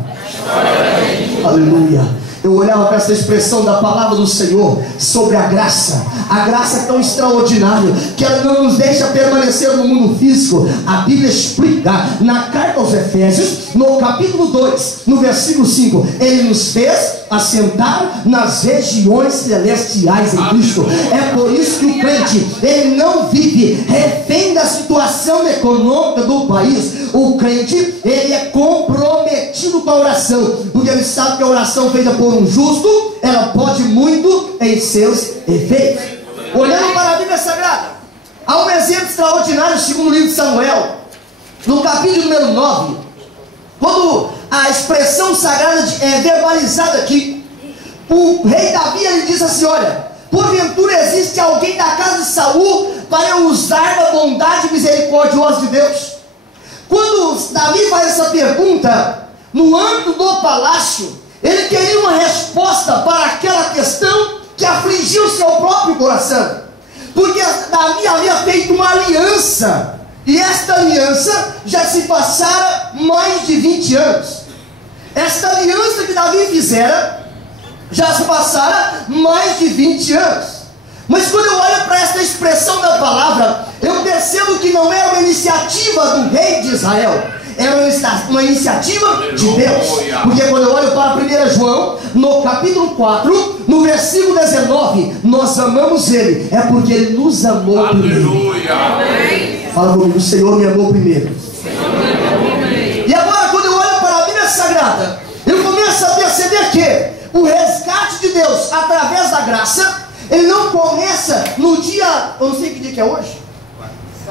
Aleluia. Eu olhava para essa expressão da palavra do Senhor sobre a graça é tão extraordinária que ela não nos deixa permanecer no mundo físico. A Bíblia explica na carta aos Efésios, no capítulo 2, no versículo 5, Ele nos fez assentar nas regiões celestiais em Cristo. É por isso que o crente, ele não vive refém da situação econômica do país. O crente, ele é comprometido com a oração, porque ele sabe que a oração feita por um justo, ela pode muito em seus efeitos. Olhando para a Bíblia Sagrada, há um exemplo extraordinário segundo o livro de Samuel, no capítulo número 9, quando a expressão sagrada é verbalizada aqui, o rei Davi, ele diz assim: olha, porventura existe alguém da casa de Saul para eu usar da bondade misericordiosa de Deus? Quando Davi faz essa pergunta, no âmbito do palácio, ele queria uma resposta para aquela questão que afligiu seu próprio coração, porque Davi havia feito uma aliança, e esta aliança já se passara mais de 20 anos. Esta aliança que Davi fizera já se passara mais de 20 anos. Mas quando eu olho para esta expressão da palavra, eu percebo que não era uma iniciativa do rei de Israel, era uma iniciativa de Deus. Porque quando eu olho para 1 João, no capítulo 4, no versículo 19, nós amamos Ele, é porque Ele nos amou primeiro. Fala comigo, o Senhor me amou primeiro. E agora quando eu olho para a Bíblia Sagrada, eu começo a perceber que o resgate de Deus através da graça, ele não começa no dia, eu não sei que dia que é hoje,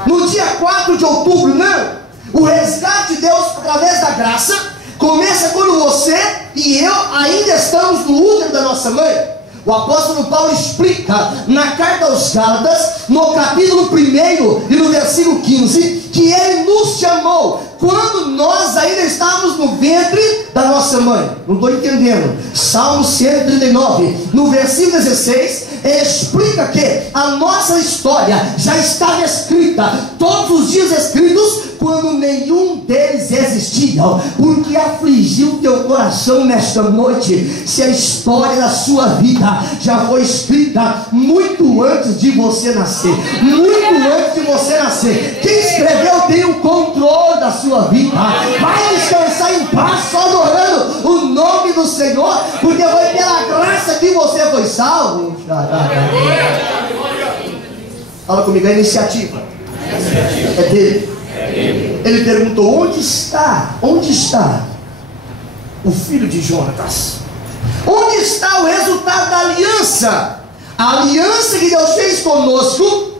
no dia 4 de outubro, não. O resgate de Deus através da graça começa quando você e eu ainda estamos no útero da nossa mãe. O apóstolo Paulo explica na carta aos Gálatas, no capítulo 1 e no versículo 15, que Ele nos chamou quando nós ainda estávamos no ventre da nossa mãe. Não estou entendendo. Salmo 139, no versículo 16, ele explica que a nossa história já estava escrita, todos os dias escritos, quando nenhum deles existia. Porque afligiu teu coração nesta noite, se a história da sua vida já foi escrita muito antes de você nascer. Muito antes de você nascer. Quem escreveu tem o controle da sua vida. Vai descansar em paz, só adorando o nome do Senhor, porque foi pela graça que você foi salvo. Fala comigo, a iniciativa é dele. Ele perguntou: onde está o filho de Jonatas? Onde está o resultado da aliança? A aliança que Deus fez conosco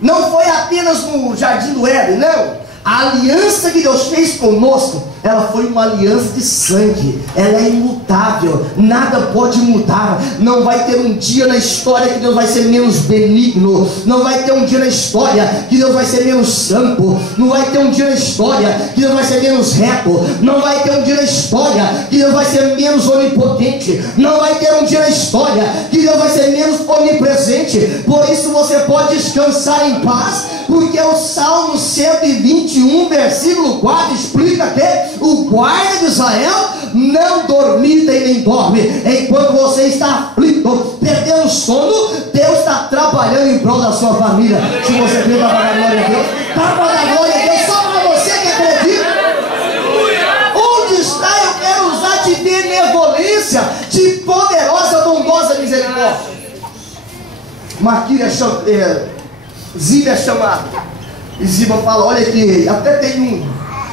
não foi apenas no jardim do Éden, não. A aliança que Deus fez conosco, ela foi uma aliança de sangue. Ela é imutável, nada pode mudar. Não vai ter um dia na história que Deus vai ser menos benigno. Não vai ter um dia na história que Deus vai ser menos santo. Não vai ter um dia na história que Deus vai ser menos reto. Não vai ter um dia na história que Deus vai ser menos onipotente. Não vai ter um dia na história que Deus vai ser menos onipresente. Por isso você pode descansar em paz, porque o Salmo 121, versículo 4 explica que o guarda de Israel não dormita e nem dorme. Enquanto você está aflito, perdendo sono, Deus está trabalhando em prol da sua família. Se você crê, para a glória a Deus, para a glória a Deus, só para você que acredita. Onde está? Eu quero usar de benevolência, de poderosa, bondosa misericórdia. Maquíria Ziba é chamado, e Ziba fala: olha aqui, até tem um,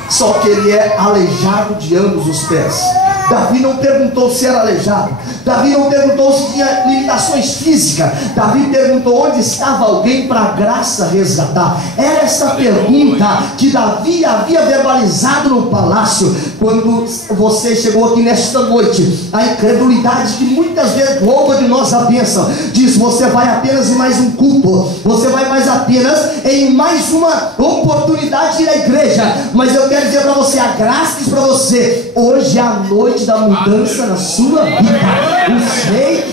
só que ele é aleijado de ambos os pés. Davi não perguntou se era aleijado, Davi não perguntou se tinha limitações físicas, Davi perguntou onde estava alguém para a graça resgatar. Era essa pergunta que Davi havia verbalizado no palácio. Quando você chegou aqui nesta noite, a incredulidade que muitas vezes rouba de nós a bênção, diz: você vai apenas em mais um culto, você vai mais apenas em mais uma oportunidade de ir à igreja. Mas eu quero dizer para você, a graça diz para você: hoje à noite noite da mudança na sua vida.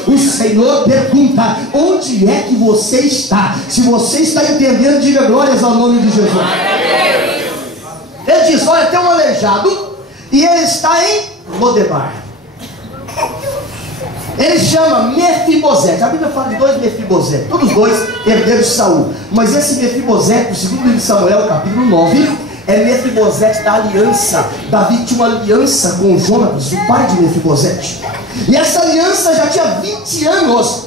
O Senhor pergunta: onde é que você está? Se você está entendendo, diga glórias ao nome de Jesus. Ele diz: olha, tem um aleijado e ele está em Lodebar. Ele chama Mefibosete. A Bíblia fala de dois Mefibosete, todos dois herdeiros de Saul. Mas esse Mefibosete, no segundo livro de Samuel, capítulo 9, é Mefibosete da aliança. Davi tinha uma aliança com Jonatas, o pai de Mefibosete. E essa aliança já tinha 20 anos.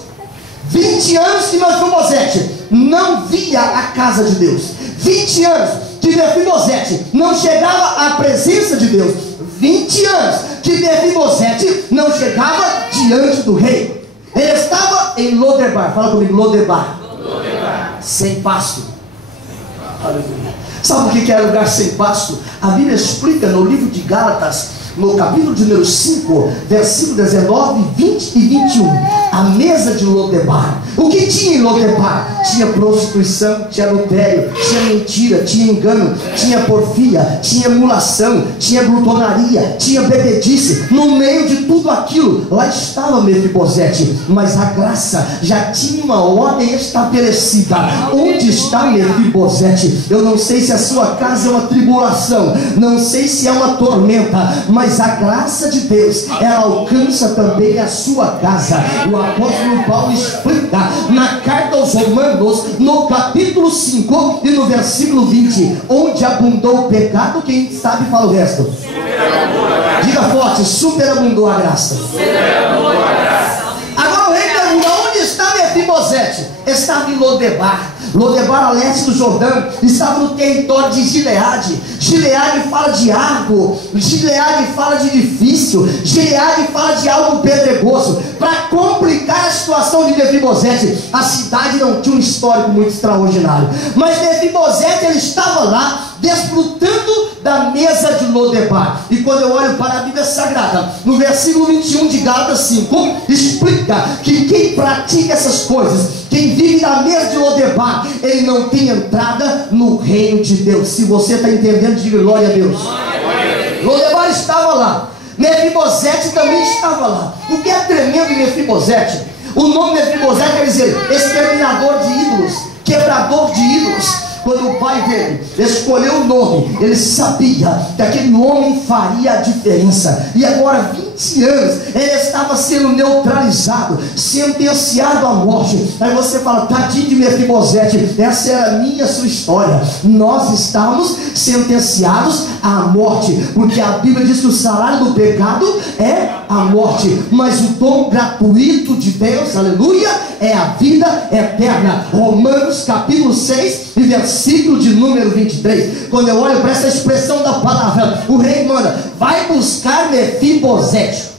20 anos que Mefibosete não via a casa de Deus. 20 anos que Mefibosete não chegava à presença de Deus. 20 anos que Mefibosete não chegava diante do rei. Ele estava em Lodebar. Fala comigo, Lodebar. Sem pasto. Aleluia. Sabe o que é lugar sem pasto? A Bíblia explica no livro de Gálatas, no capítulo de número 5, versículo 19, 20 e 21. A mesa de Lodebar. O que tinha em Lodebar? Tinha prostituição, tinha adultério, tinha mentira, tinha engano, tinha porfia, tinha emulação, tinha glutonaria, tinha bebedice. No meio de tudo aquilo, lá estava Mefibosete. Mas a graça já tinha uma ordem estabelecida. Onde está Mefibosete? Eu não sei se a sua casa é uma tribulação, não sei se é uma tormenta, mas a graça de Deus, ela alcança também a sua casa. O apóstolo Paulo explica na carta aos Romanos, no capítulo 5 e no versículo 20: onde abundou o pecado, quem sabe fala o resto. Diga forte: superabundou a graça. Agora o rei pergunta: onde está Mefibosete? Estava em Lodebar. Lodebar, a leste do Jordão, estava no território de Gileade. Gileade fala de árvore, Gileade fala de edifício, Gileade fala de algo pedregoso. Para complicar a situação de Mefibosete, a cidade não tinha um histórico muito extraordinário, mas Mefibosete, ele estava lá desfrutando da mesa de Lodebar. E quando eu olho para a Bíblia Sagrada, no versículo 21 de Gálatas 5, explica que quem pratica essas coisas, quem vive na mesa de Lodebar, ele não tem entrada no reino de Deus. Se você está entendendo, diga glória a Deus. Lodebar estava lá, Mefibosete também estava lá. O que é tremendo em Mefibosete? O nome Mefibosete quer dizer exterminador de ídolos, quebrador de ídolos. Quando o pai dele escolheu o nome, ele sabia que aquele homem faria a diferença. E agora, 20 anos, ele estava sendo neutralizado, sentenciado à morte. Aí você fala: tadinho de Mefibosete, essa era a minha, sua história. Nós estamos sentenciados à morte, porque a Bíblia diz que o salário do pecado é a morte, mas o dom gratuito de Deus, aleluia, é a vida eterna. Romanos capítulo 6 e versículo de número 23. Quando eu olho para essa expressão da palavra, o rei manda: vai buscar Mefibosete.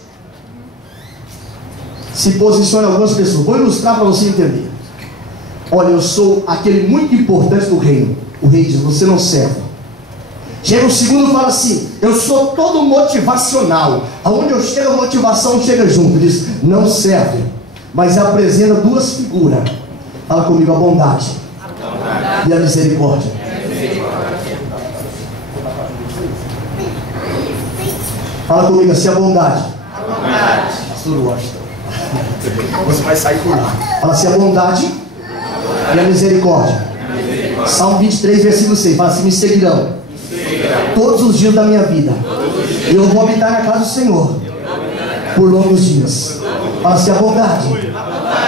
Se posiciona algumas pessoas. Vou ilustrar para você entender. Olha, eu sou aquele muito importante do reino. O rei diz: você não serve. Chega o segundo e fala assim: eu sou todo motivacional. Aonde eu chego, a motivação chega junto. Ele diz: não serve. Mas apresenta duas figuras. Fala comigo: a bondade e a misericórdia. Fala comigo assim: a bondade. Pastor Washington, você vai sair por lá. Fala assim: a bondade e a misericórdia. Salmo 23, versículo 6. Fala assim: me seguirão todos os dias da minha vida, e eu vou habitar na casa do Senhor por longos dias. Fala assim: a bondade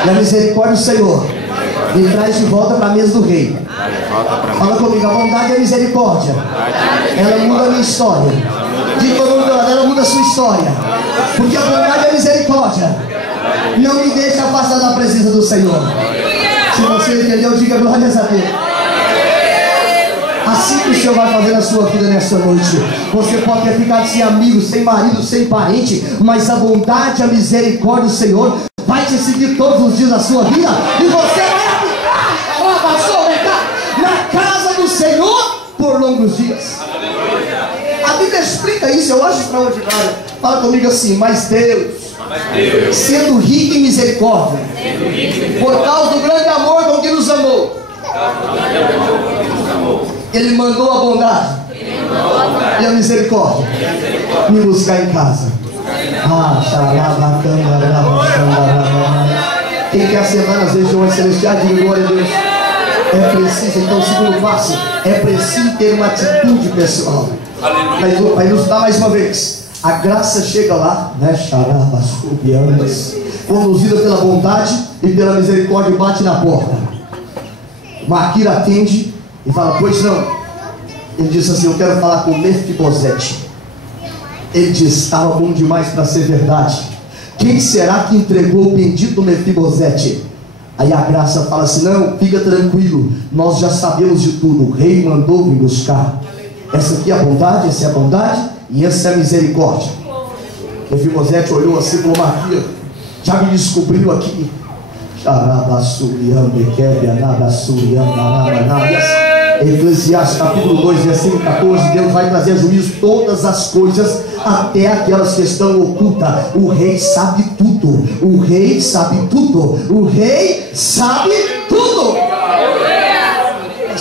e a misericórdia do Senhor me traz de volta para a mesa do rei. Fala comigo: a bondade e a misericórdia, ela muda a minha história. Diga para o nome dela: ela muda a sua história. Porque a bondade e a misericórdia não me deixa afastar da presença do Senhor. Se você entendeu, diga glórias a Deus. Assim que o Senhor vai fazer na sua vida nesta noite. Você pode ter ficado sem amigo, sem marido, sem parente, mas a bondade e a misericórdia do Senhor vai te seguir todos os dias da sua vida, e você vai habitar na casa do Senhor por longos dias. A Bíblia explica isso, eu acho extraordinário. Fala comigo assim: mas Deus, sendo rico em misericórdia, por causa do grande amor com que nos amou, Ele mandou a bondade e a misericórdia me buscar em casa. Quem quer sentar nas regiões celestiais, diga glória a Deus. É preciso, então, o segundo passo, é preciso ter uma atitude pessoal. Para ilustrar mais uma vez, a graça chega lá, né? Conduzida pela bondade e pela misericórdia, bate na porta. Maquira atende e fala: pois não. Ele disse assim: eu quero falar com Mefibosete. Ele disse: estava bom demais para ser verdade. Quem será que entregou o bendito Mefibosete? Aí a graça fala assim: não, fica tranquilo, nós já sabemos de tudo, o rei mandou me buscar. Essa aqui é a bondade, essa é a bondade e essa é a misericórdia. Mefibosete olhou assim e falou: Maquia, já me descobriu aqui. Eclesiastes capítulo 2, versículo 14. Deus vai trazer a juízo todas as coisas, até aquelas que estão ocultas. O rei sabe tudo. O rei sabe tudo. O rei sabe tudo.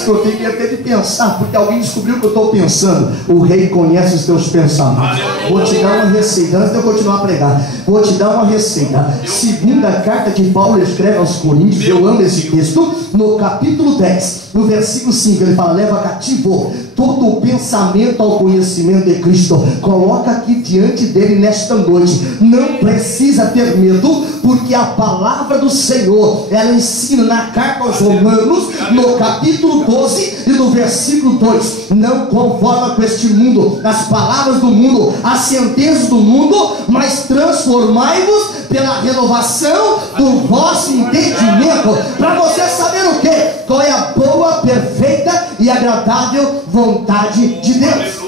Eu tenho que ter de pensar, porque alguém descobriu o que eu estou pensando. O rei conhece os teus pensamentos. Vou te dar uma receita, antes de eu continuar a pregar. Vou te dar uma receita. Segunda carta que Paulo escreve aos Coríntios, eu amo esse texto. No capítulo 10, no versículo 5, ele fala: leva cativo todo o pensamento ao conhecimento de Cristo. Coloca aqui diante dele nesta noite. Não precisa ter medo, porque a palavra do Senhor, ela ensina na carta aos Romanos, no capítulo 12 e no versículo 2: não conforma com este mundo, as palavras do mundo, as sentenças do mundo, mas transformai-vos pela renovação do vosso entendimento, para você saber o que? Qual é a boa, perfeita e agradável vontade de Deus.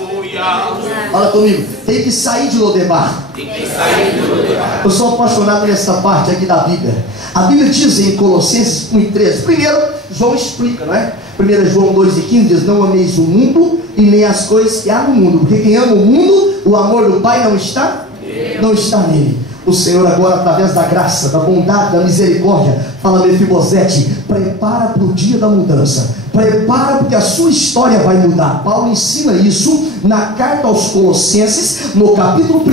Fala comigo, tem que sair de Lodebar. Eu sou apaixonado nessa parte aqui da Bíblia. A Bíblia diz em Colossenses 1:13. Primeiro, João explica, não é? 1 João 2:15 diz: não ameis o mundo e nem as coisas que há no mundo, porque quem ama o mundo, o amor do Pai não está nele. O Senhor agora, através da graça, da bondade, da misericórdia, fala: Mefibosete, prepara para o dia da mudança. Prepara, porque a sua história vai mudar. Paulo ensina isso na carta aos Colossenses, no capítulo 1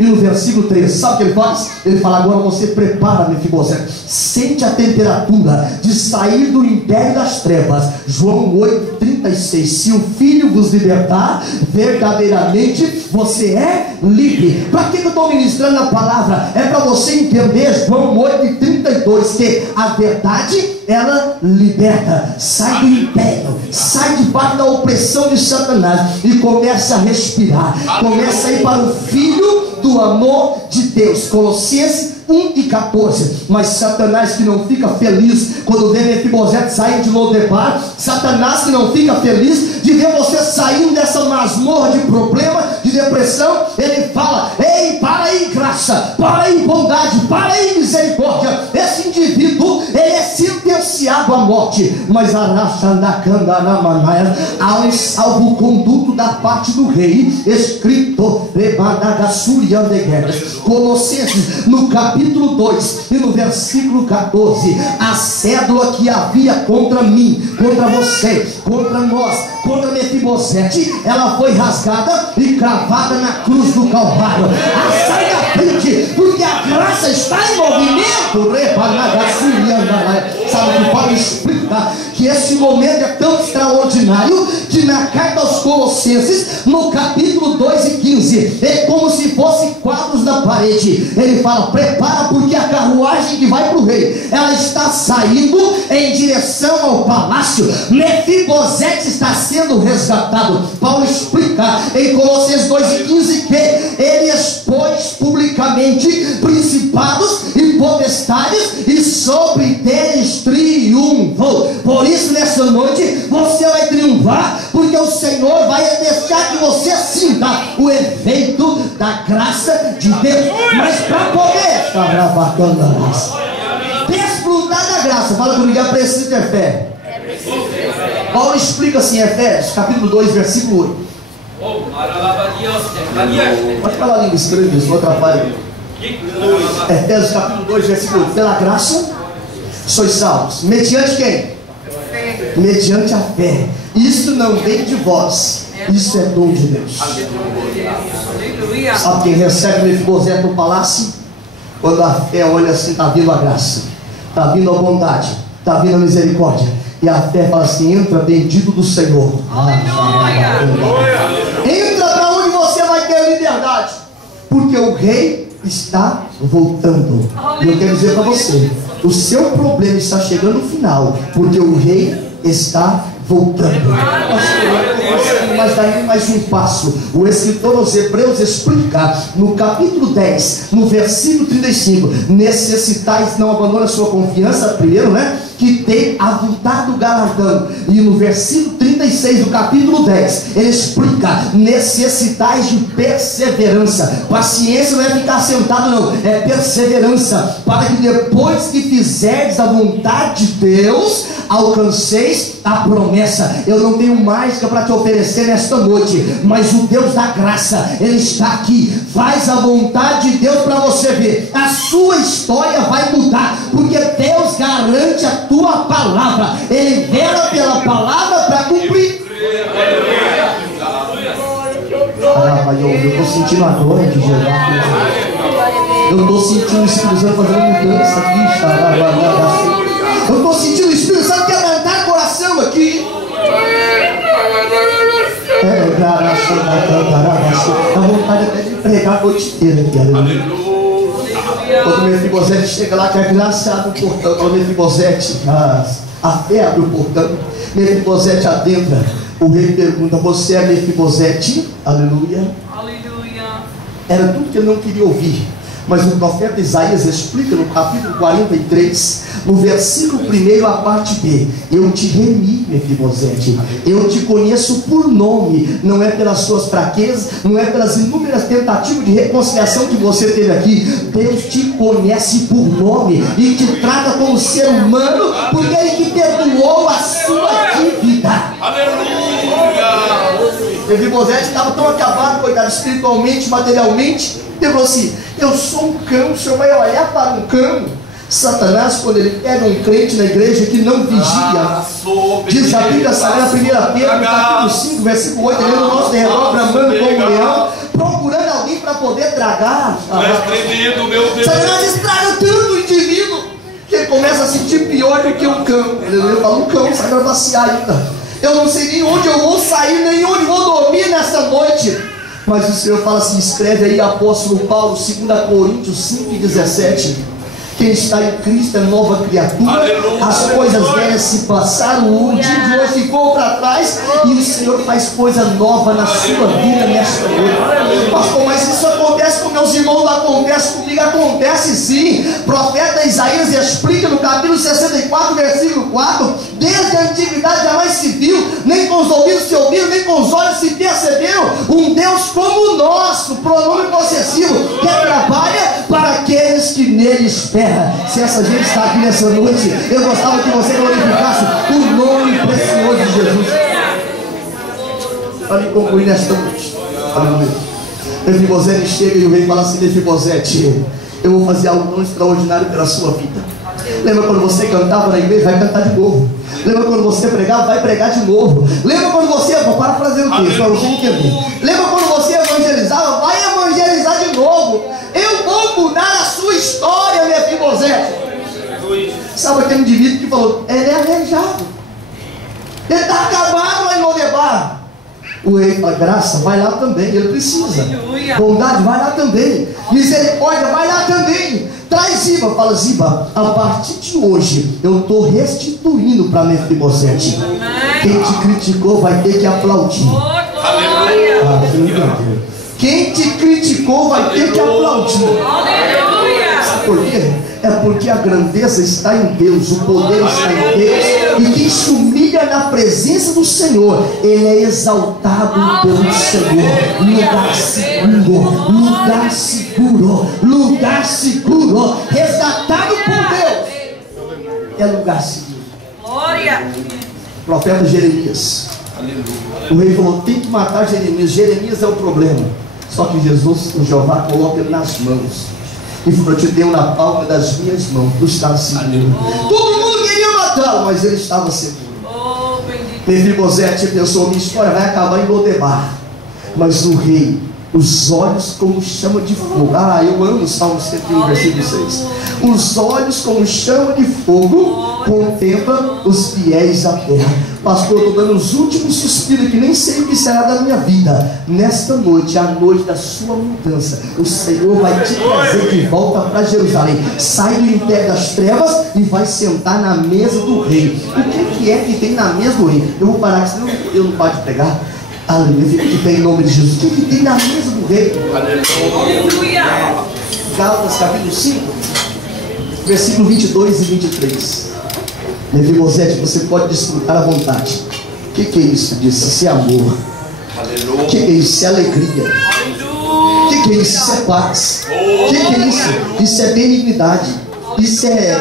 e no versículo 3. Sabe o que ele faz? Ele fala: agora você prepara, Mefibosete, sente a temperatura de sair do império das trevas. João 8:36. Se o Filho vos libertar, verdadeiramente você é livre. Para que eu estou ministrando a palavra? É para você entender, João 8:32, que a verdade, ela liberta. Sai do império, sai debaixo da opressão de Satanás e começa a respirar, começa a ir para o Filho do amor de Deus. Colossenses 1:14. Mas Satanás, que não fica feliz quando vê Mefibosete sair de Lodebar, Satanás que não fica feliz de ver você saindo dessa masmorra de problema, de depressão, ele fala: ei, para aí graça, para aí bondade, para aí misericórdia. Esse indivíduo, ele é sentenciado à morte, mas há um salvo-conduto da parte do rei, escrito Colossenses, no capítulo 2 e no versículo 14: a cédula que havia contra mim, contra você, contra nós, contra Mefibosete, ela foi rasgada e cravada na cruz do Calvário. Sai da frente, porque a graça está em movimento. Sabe o que Paulo explica? Que esse momento é tão extraordinário que na carta aos Colossenses, no capítulo 2:15, é como se fossem quadros na parede. Ele fala: prepara, porque a carruagem que vai para o rei, ela está saindo em direção ao palácio. Mefibosete está sendo resgatado. Paulo explica em Colossenses 2:15 que ele expôs publicamente principados e potestades, e sobre eles triunfou. Por isso, nessa noite, você vai triunfar, porque o Senhor vai deixar que você sinta o efeito da graça de Deus. Mas para poder desfrutar da graça, fala comigo, é preciso ter fé. Paulo explica assim, Efésios capítulo 2, versículo 8. Pode falar a língua estranha, isso não atrapalha. Efésios capítulo 2, versículo 8. Pela graça sois salvos. Mediante quem? Mediante a fé. Isso não vem de vós, Isso é dom de Deus. Sabe quem recebe Mefibosete no palácio? Quando a fé olha assim, está vindo a graça, está vindo a bondade, está vindo a misericórdia. E a fé fala assim: entra, bendito do Senhor. Entra para onde você vai ter liberdade, porque o rei está voltando. E eu quero dizer para você, o seu problema está chegando no final, porque o rei está voltando. Mas daí mais um passo. O escritor aos Hebreus explica no capítulo 10, no versículo 35: necessitais, não abandona sua confiança, primeiro, né? Que tem avultado o galardão. E no versículo 36 do capítulo 10, ele explica: necessitais de perseverança. Paciência não é ficar sentado, não, é perseverança, para que depois que fizerdes a vontade de Deus, alcanceis a promessa. Eu não tenho mágica para te oferecer nesta noite, mas o Deus da graça, Ele está aqui. Faz a vontade de Deus para você ver, a sua história vai mudar, porque Deus garante a tua palavra. Ele vela pela palavra para cumprir. Eu estou sentindo a glória de Jesus. Eu estou sentindo o Espírito Santo fazendo mudança aqui. Eu estou sentindo o Espírito Santo quebrantar o coração aqui. Dá vontade até de pregar a noite inteira aqui. Aleluia. Quando o Mefibosete chega lá, que a graça abre o portão. O Mefibosete, a fé abre o portão. Mefibosete adentra. O rei pergunta: você é Mefibosete? Aleluia. Era tudo que ele não queria ouvir. Mas o profeta Isaías explica no capítulo 43, no versículo 1, a parte B: eu te remi, Mefibosete, eu te conheço por nome. Não é pelas suas fraquezas, não é pelas inúmeras tentativas de reconciliação que você teve aqui. Deus te conhece por nome e te trata como ser humano, porque Ele que perdoou a sua dívida. Mefibosete estava tão acabado, coitado, espiritualmente, materialmente. Ele falou assim: eu sou um cão, o senhor vai olhar para um cão? Satanás, quando ele pega um crente na igreja que não vigia, diz a Bíblia Sagrada, 1 Pedro, no capítulo 5, versículo 8, ele no nosso derredor, bramando como um leão, procurando alguém para poder tragar. Satanás estraga tanto o indivíduo que ele começa a sentir pior do que um cão. Ele fala: um cão sai para passear ainda. Eu não sei nem onde eu vou sair, nem onde vou dormir nessa noite. Mas o Senhor fala assim: escreve aí, apóstolo Paulo, 2 Coríntios 5,17: quem está em Cristo é nova criatura. Aleluia. As coisas velhas se passaram, o dia de hoje ficou para trás, e o Senhor faz coisa nova na sua vida nesta noite. Pastor, mas isso acontece com meus irmãos, não acontece comigo? Acontece sim. Profeta Isaías explica no capítulo 64, versículo 4: desde a antiguidade jamais se viu, nem com os ouvidos se ouviram, nem com os olhos se perceberam, um Deus como o nosso, pronome possessivo, que trabalha para aqueles que nele esperam. Se essa gente está aqui nessa noite, eu gostava que você glorificasse o nome precioso de Jesus. Para me concluir nesta noite, Mefibosete chega e o rei fala assim: Mefibosete, eu vou fazer algo tão extraordinário pela sua vida. Lembra quando você cantava na igreja? Vai cantar de novo. Lembra quando você pregava? Vai pregar de novo. Lembra quando você, para fazer o quê? Para você entender. Lembra quando você evangelizava? Vai evangelizar de novo. Eu vou mudar a sua história, Mefibosete. Sabe aquele indivíduo que falou: ele é aleijado, ele está acabado lá em Lodebar. O rei fala: graça, vai lá também, ele precisa. Bondade, vai lá também. Misericórdia, vai lá também. Traz Ziba. Fala: Ziba, a partir de hoje eu estou restituindo para Mefibosete. Quem te criticou vai ter que aplaudir. Quem te criticou vai ter que aplaudir. Sabe por quê? É porque a grandeza está em Deus, o poder está em Deus, e quem se humilha na presença do Senhor, ele é exaltado pelo Senhor. Lugar seguro, lugar seguro, lugar seguro, resgatado por Deus, é lugar seguro. Glória. Profeta Jeremias, o rei falou: tem que matar Jeremias. Jeremias é o problema. Só que Jesus, o Jeová, coloca ele nas mãos e falou: eu te dei na palma das minhas mãos, tu estás seguro. Todo mundo queria matá-lo, mas ele estava seguro. Mefibosete pensou: minha história vai acabar em Lodebar. Mas o rei, os olhos como chama de fogo. Ah, eu amo o Salmo 101, versículo 6. Os olhos como chama de fogo contemplam os fiéis da terra. Pastor, eu estou dando os últimos suspiros, que nem sei o que será da minha vida. Nesta noite, a noite da sua mudança, o Senhor vai te trazer de volta para Jerusalém. Sai do império das trevas e vai sentar na mesa do rei. O que é que tem na mesa do rei? Eu vou parar, senão eu não paro de pregar. Aleluia, que tem em nome de Jesus. O que tem na mesa do rei? Aleluia. Gálatas capítulo 5, versículo 22 e 23. Mefibosete, você pode desfrutar à vontade. O que é isso? Disse: isso é amor. O que é isso? Isso é alegria. O que é isso? Isso é paz. O que é isso? Isso é benignidade. Isso é,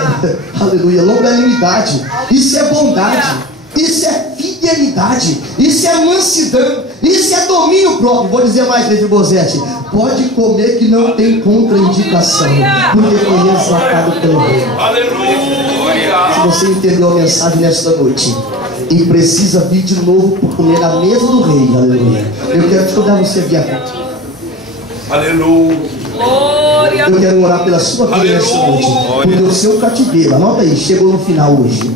aleluia, longanimidade. Isso é bondade. Isso é fidelidade. Isso é mansidão. Isso é domínio próprio. Vou dizer mais, Mefibosete: pode comer que não tem contraindicação, porque foi resgatado pelo rei. Se você entendeu a mensagem nesta noite e precisa vir de novo por comer na mesa do rei, aleluia, eu quero te convidar você a vir aqui. Aleluia. Eu quero orar pela sua vida nesta noite, porque o seu cativeiro, anota aí, chegou no final hoje.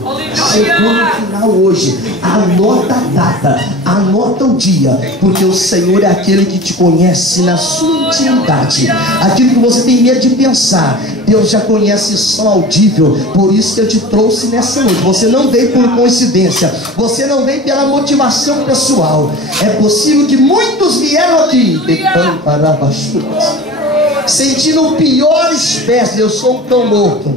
Chegou no final hoje. Anota a data, anota o dia, porque o Senhor é aquele que te conhece na sua intimidade. Aquilo que você tem medo de pensar, Deus já conhece som audível. Por isso que eu te trouxe nessa noite. Você não veio por coincidência, você não veio pela motivação pessoal. É possível que muitos vieram aqui sentindo piores pés. Eu sou um cão morto,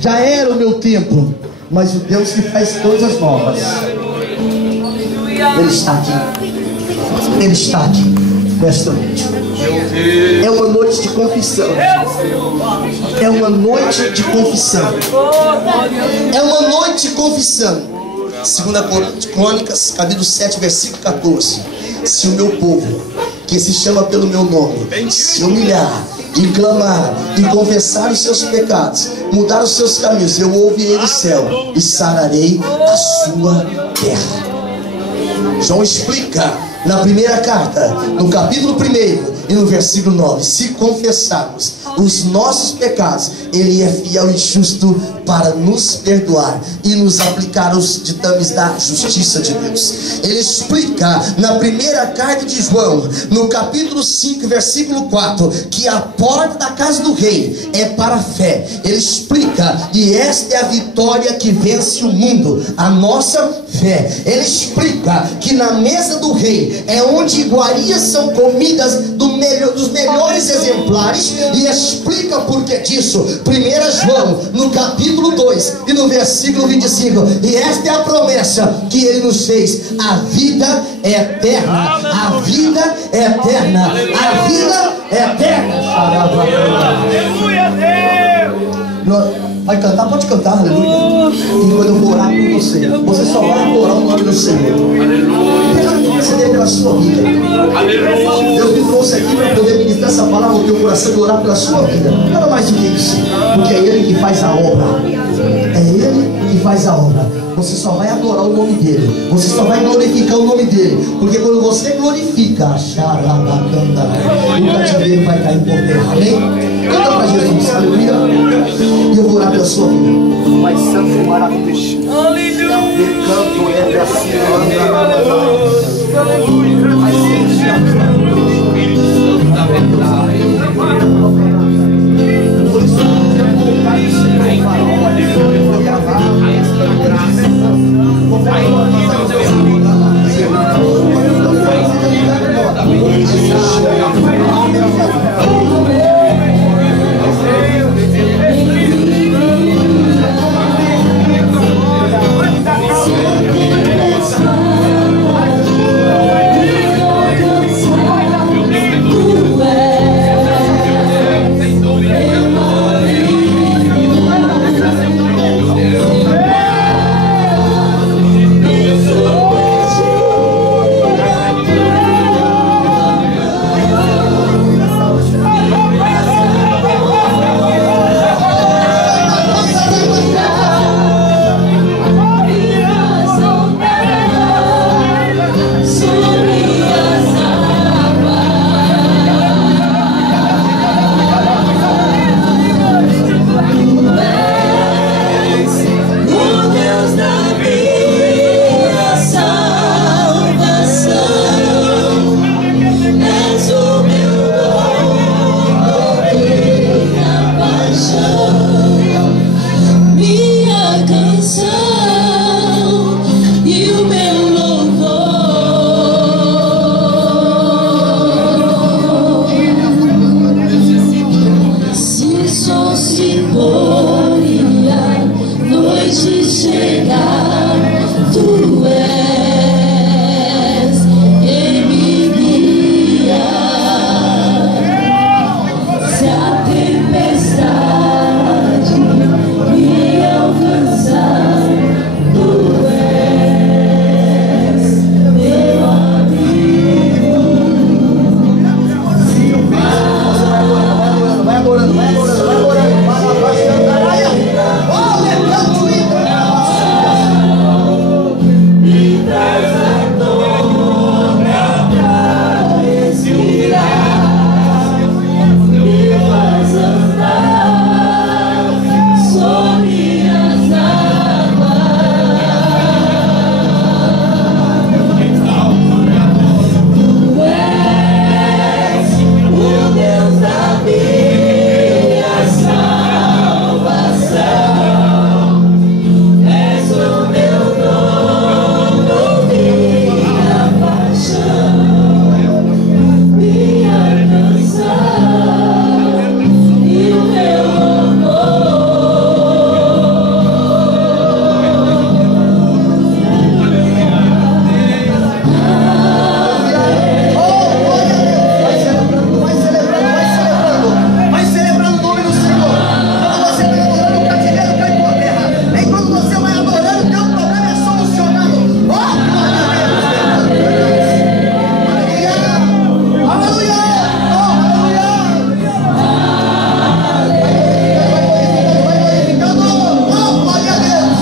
já era o meu tempo. Mas o Deus que faz coisas novas, Ele está aqui. Ele está aqui nesta noite. É uma noite de confissão. É uma noite de confissão. É uma noite de confissão. 2 Crônicas, capítulo 7, versículo 14. Se o meu povo, que se chama pelo meu nome, se humilhar e clamar e confessar os seus pecados, mudar os seus caminhos, eu ouvirei do céu e sararei a sua terra. João explica na primeira carta, no capítulo 1 e no versículo 9: se confessarmos os nossos pecados, Ele é fiel e justo para nos perdoar e nos aplicar os ditames da justiça de Deus. Ele explica na primeira carta de João, no capítulo 5, versículo 4, que a porta da casa do rei é para a fé. Ele explica: e esta é a vitória que vence o mundo, a nossa fé. Ele explica que na mesa do rei é onde iguarias são comidas dos melhores exemplares, e explica por que disso. 1 João, no capítulo 2 e no versículo 25: e esta é a promessa que Ele nos fez, a vida eterna. A vida eterna. A vida eterna. Vai cantar? Pode cantar, aleluia. E quando eu vou orar por você, você só vai orar o nome do Senhor. Quero interceder pela sua vida. Deus me trouxe aqui para poder ministrar essa palavra no teu coração e orar pela sua vida. Nada mais do que isso, porque é Ele que faz a obra. É Ele que faz a obra. Você só vai adorar o nome dEle. Você só vai glorificar o nome dEle. Porque quando você glorifica, o cativeiro vai cair por terra. Amém? Canta para Jesus, aleluia. E eu vou orar pela sua vida. Pai santo e maravilhoso. Aleluia. Canto é assim. Tu és minha canção e o meu louvor. Se o sol se pôr e a noite chegar, tu és quem me guia. Se a tempestade me alcançar, tu és meu amigo. Vai adorando, vai adorando, vai adorando. Vai afastando. Me traz a tona pra respirar, me faz andar sobre as águas. Tu és o Deus da minha salvação, és o meu dono, minha paixão, minha canção e o meu Vai celebrando o nome do Senhor. Quando você vai adorando, o cativeiro cai por terra. E quando você vai adorando, o teu problema é solucionado. Oh, aleluia! Aleluia! Vai glorificando. Oh, glória a Deus!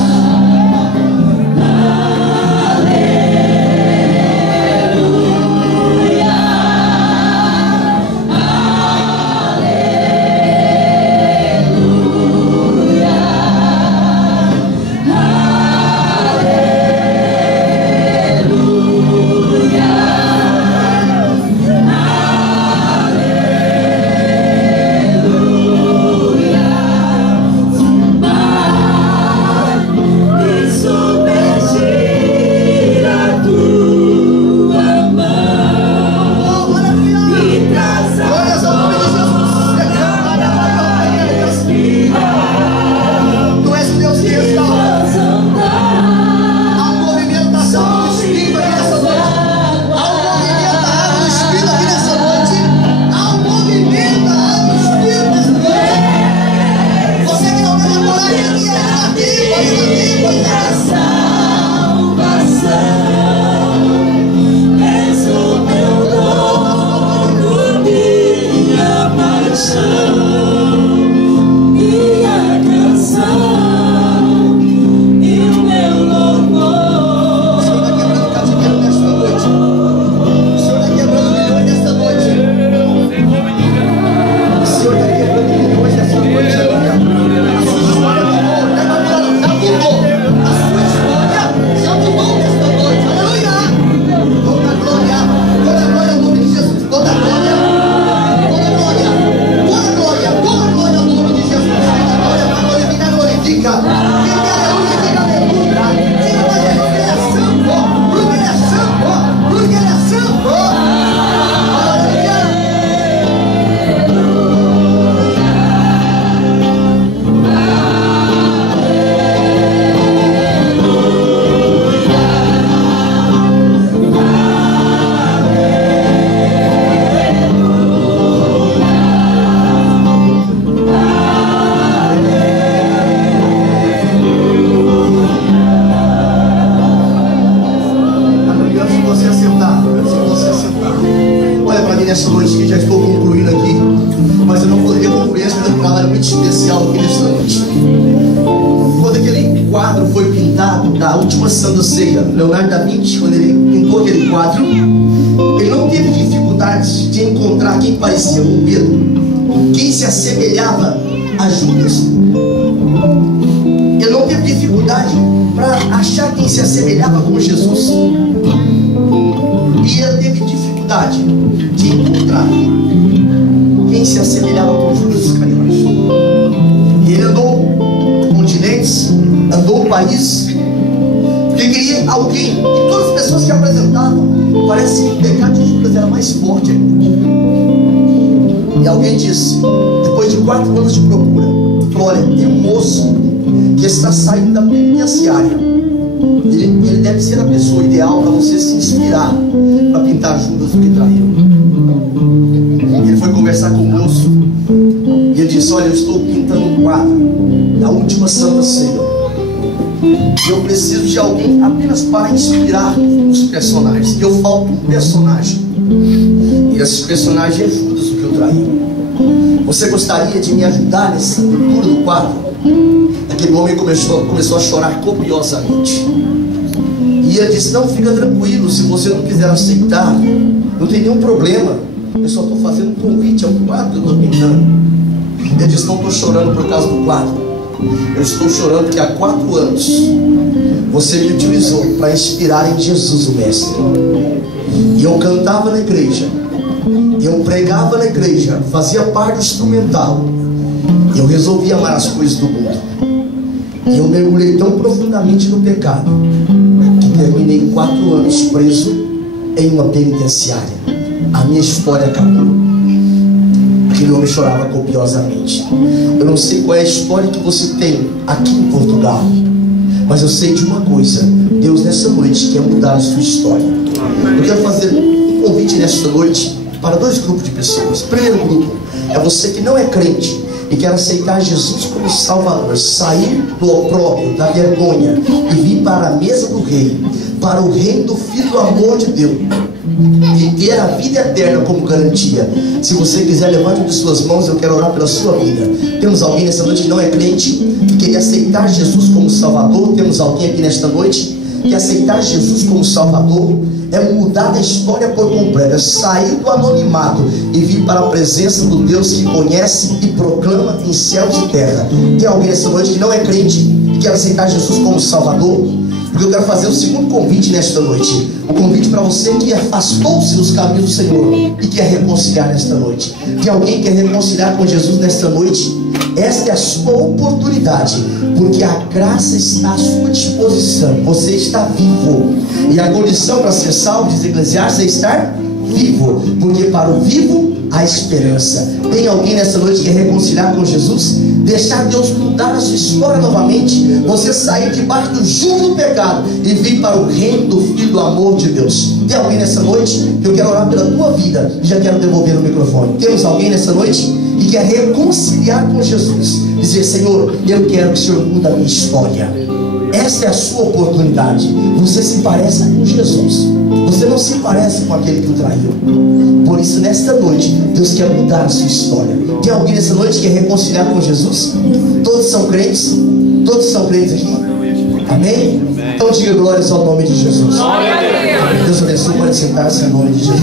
Submergir a tua mão e traz a Tu és Deus que restaura. Há movimentação do Espírito aqui nessa noite. Há movimento do Espírito aqui nessa noite. Há movimento do Espírito nessa noite. Você que não tem coragem aqui, pode dar. salvação, és o meu dono, minha paixão, minha canção e o meu louvor. O Senhor está quebrando cativeiro nesta noite. O Senhor está quebrando milhões nesta noite. O Senhor está quebrando milhões nesta noite. A sua história mudou. Já mudou. A sua história já mudou nesta noite. Aleluia. Toda glória ao nome de Jesus. Toda glória ao nome de Jesus. Toda glória para glorificar, glorifica. Diga aleluia, diga aleluia. Diga mais Jesus, porque Ele é santo. Porque Ele é santo. Porque Ele é santo. Aleluia. Antes de você sentar, olha para mim nessa noite que já estou concluindo aqui, mas eu não poderia concluir esse trabalho muito especial aqui nessa noite. Quando aquele quadro foi pintado da última Santa Ceia, Leonardo da Vinci, quando ele pintou aquele quadro, ele não teve dificuldade de encontrar quem parecia com Pedro, quem se assemelhava a Judas. Ele não teve dificuldade para achar quem se assemelhava com Jesus. E ele teve dificuldade de encontrar quem se assemelhava com Judas Iscariotes. mudou o país, porque queria alguém. E todas as pessoas que apresentavam, parece que o pecado de Judas era mais forte ainda. E alguém disse, depois de 4 anos de procura, falou: olha, tem um moço que está saindo da penitenciária. Ele deve ser a pessoa ideal para você se inspirar para pintar Judas o que traiu. Ele foi conversar com o moço e ele disse: olha, eu estou pintando um quadro da última Santa Ceia. Eu preciso de alguém apenas para inspirar os personagens. E eu falto um personagem. E esse personagem é Judas o que eu traí. Você gostaria de me ajudar nessa pintura do quadro? Aquele homem começou a chorar copiosamente. E ele disse: não, fica tranquilo, se você não quiser aceitar, não tem nenhum problema. Eu só estou fazendo um convite ao quadro que eu estou pintando. Ele disse: não estou chorando por causa do quadro. Eu estou chorando porque há 4 anos você me utilizou para inspirar em Jesus o Mestre. E eu cantava na igreja, eu pregava na igreja, fazia parte do instrumental. Eu resolvi amar as coisas do mundo. E eu mergulhei tão profundamente no pecado que terminei 4 anos preso em uma penitenciária. A minha história acabou. Aquele homem chorava copiosamente. Eu não sei qual é a história que você tem aqui em Portugal, mas eu sei de uma coisa: Deus nessa noite quer mudar a sua história. Eu quero fazer um convite nesta noite para 2 grupos de pessoas. O primeiro grupo é você que não é crente e quer aceitar Jesus como Salvador, sair do opróbrio, da vergonha e vir para a mesa do Rei, para o reino do Filho do amor de Deus, e ter a vida eterna como garantia. Se você quiser, levante de suas mãos, eu quero orar pela sua vida. Temos alguém nessa noite que não é crente, que queria aceitar Jesus como Salvador. Temos alguém aqui nesta noite que aceitar Jesus como Salvador é mudar a história por completo, é sair do anonimato e vir para a presença do Deus que conhece e proclama em céus e terra. Tem alguém nessa noite que não é crente e quer aceitar Jesus como Salvador? Porque eu quero fazer o segundo convite nesta noite. O convite para você que afastou-se dos caminhos do Senhor e quer reconciliar nesta noite. Tem alguém que quer reconciliar com Jesus nesta noite? Esta é a sua oportunidade, porque a graça está à sua disposição. Você está vivo, e a condição para ser salvo, diz Eclesiastes, é estar vivo, porque para o vivo há esperança. Tem alguém nessa noite que quer reconciliar com Jesus? Deixar Deus mudar a sua história novamente, você sair debaixo do jugo do pecado e vir para o reino do Filho do amor de Deus. Tem alguém nessa noite? Eu quero orar pela tua vida e já quero devolver o microfone. Temos alguém nessa noite que quer reconciliar com Jesus, dizer: Senhor, eu quero que o Senhor mude a minha história. Esta é a sua oportunidade. Você se parece com Jesus, você não se parece com aquele que o traiu. Por isso, nesta noite, Deus quer mudar a sua história. Tem alguém nessa noite que quer reconciliar com Jesus? Todos são crentes? Todos são crentes aqui? Amém? Então diga glórias ao nome de Jesus. Deus abençoe. Pode sentar-se em nome de Jesus.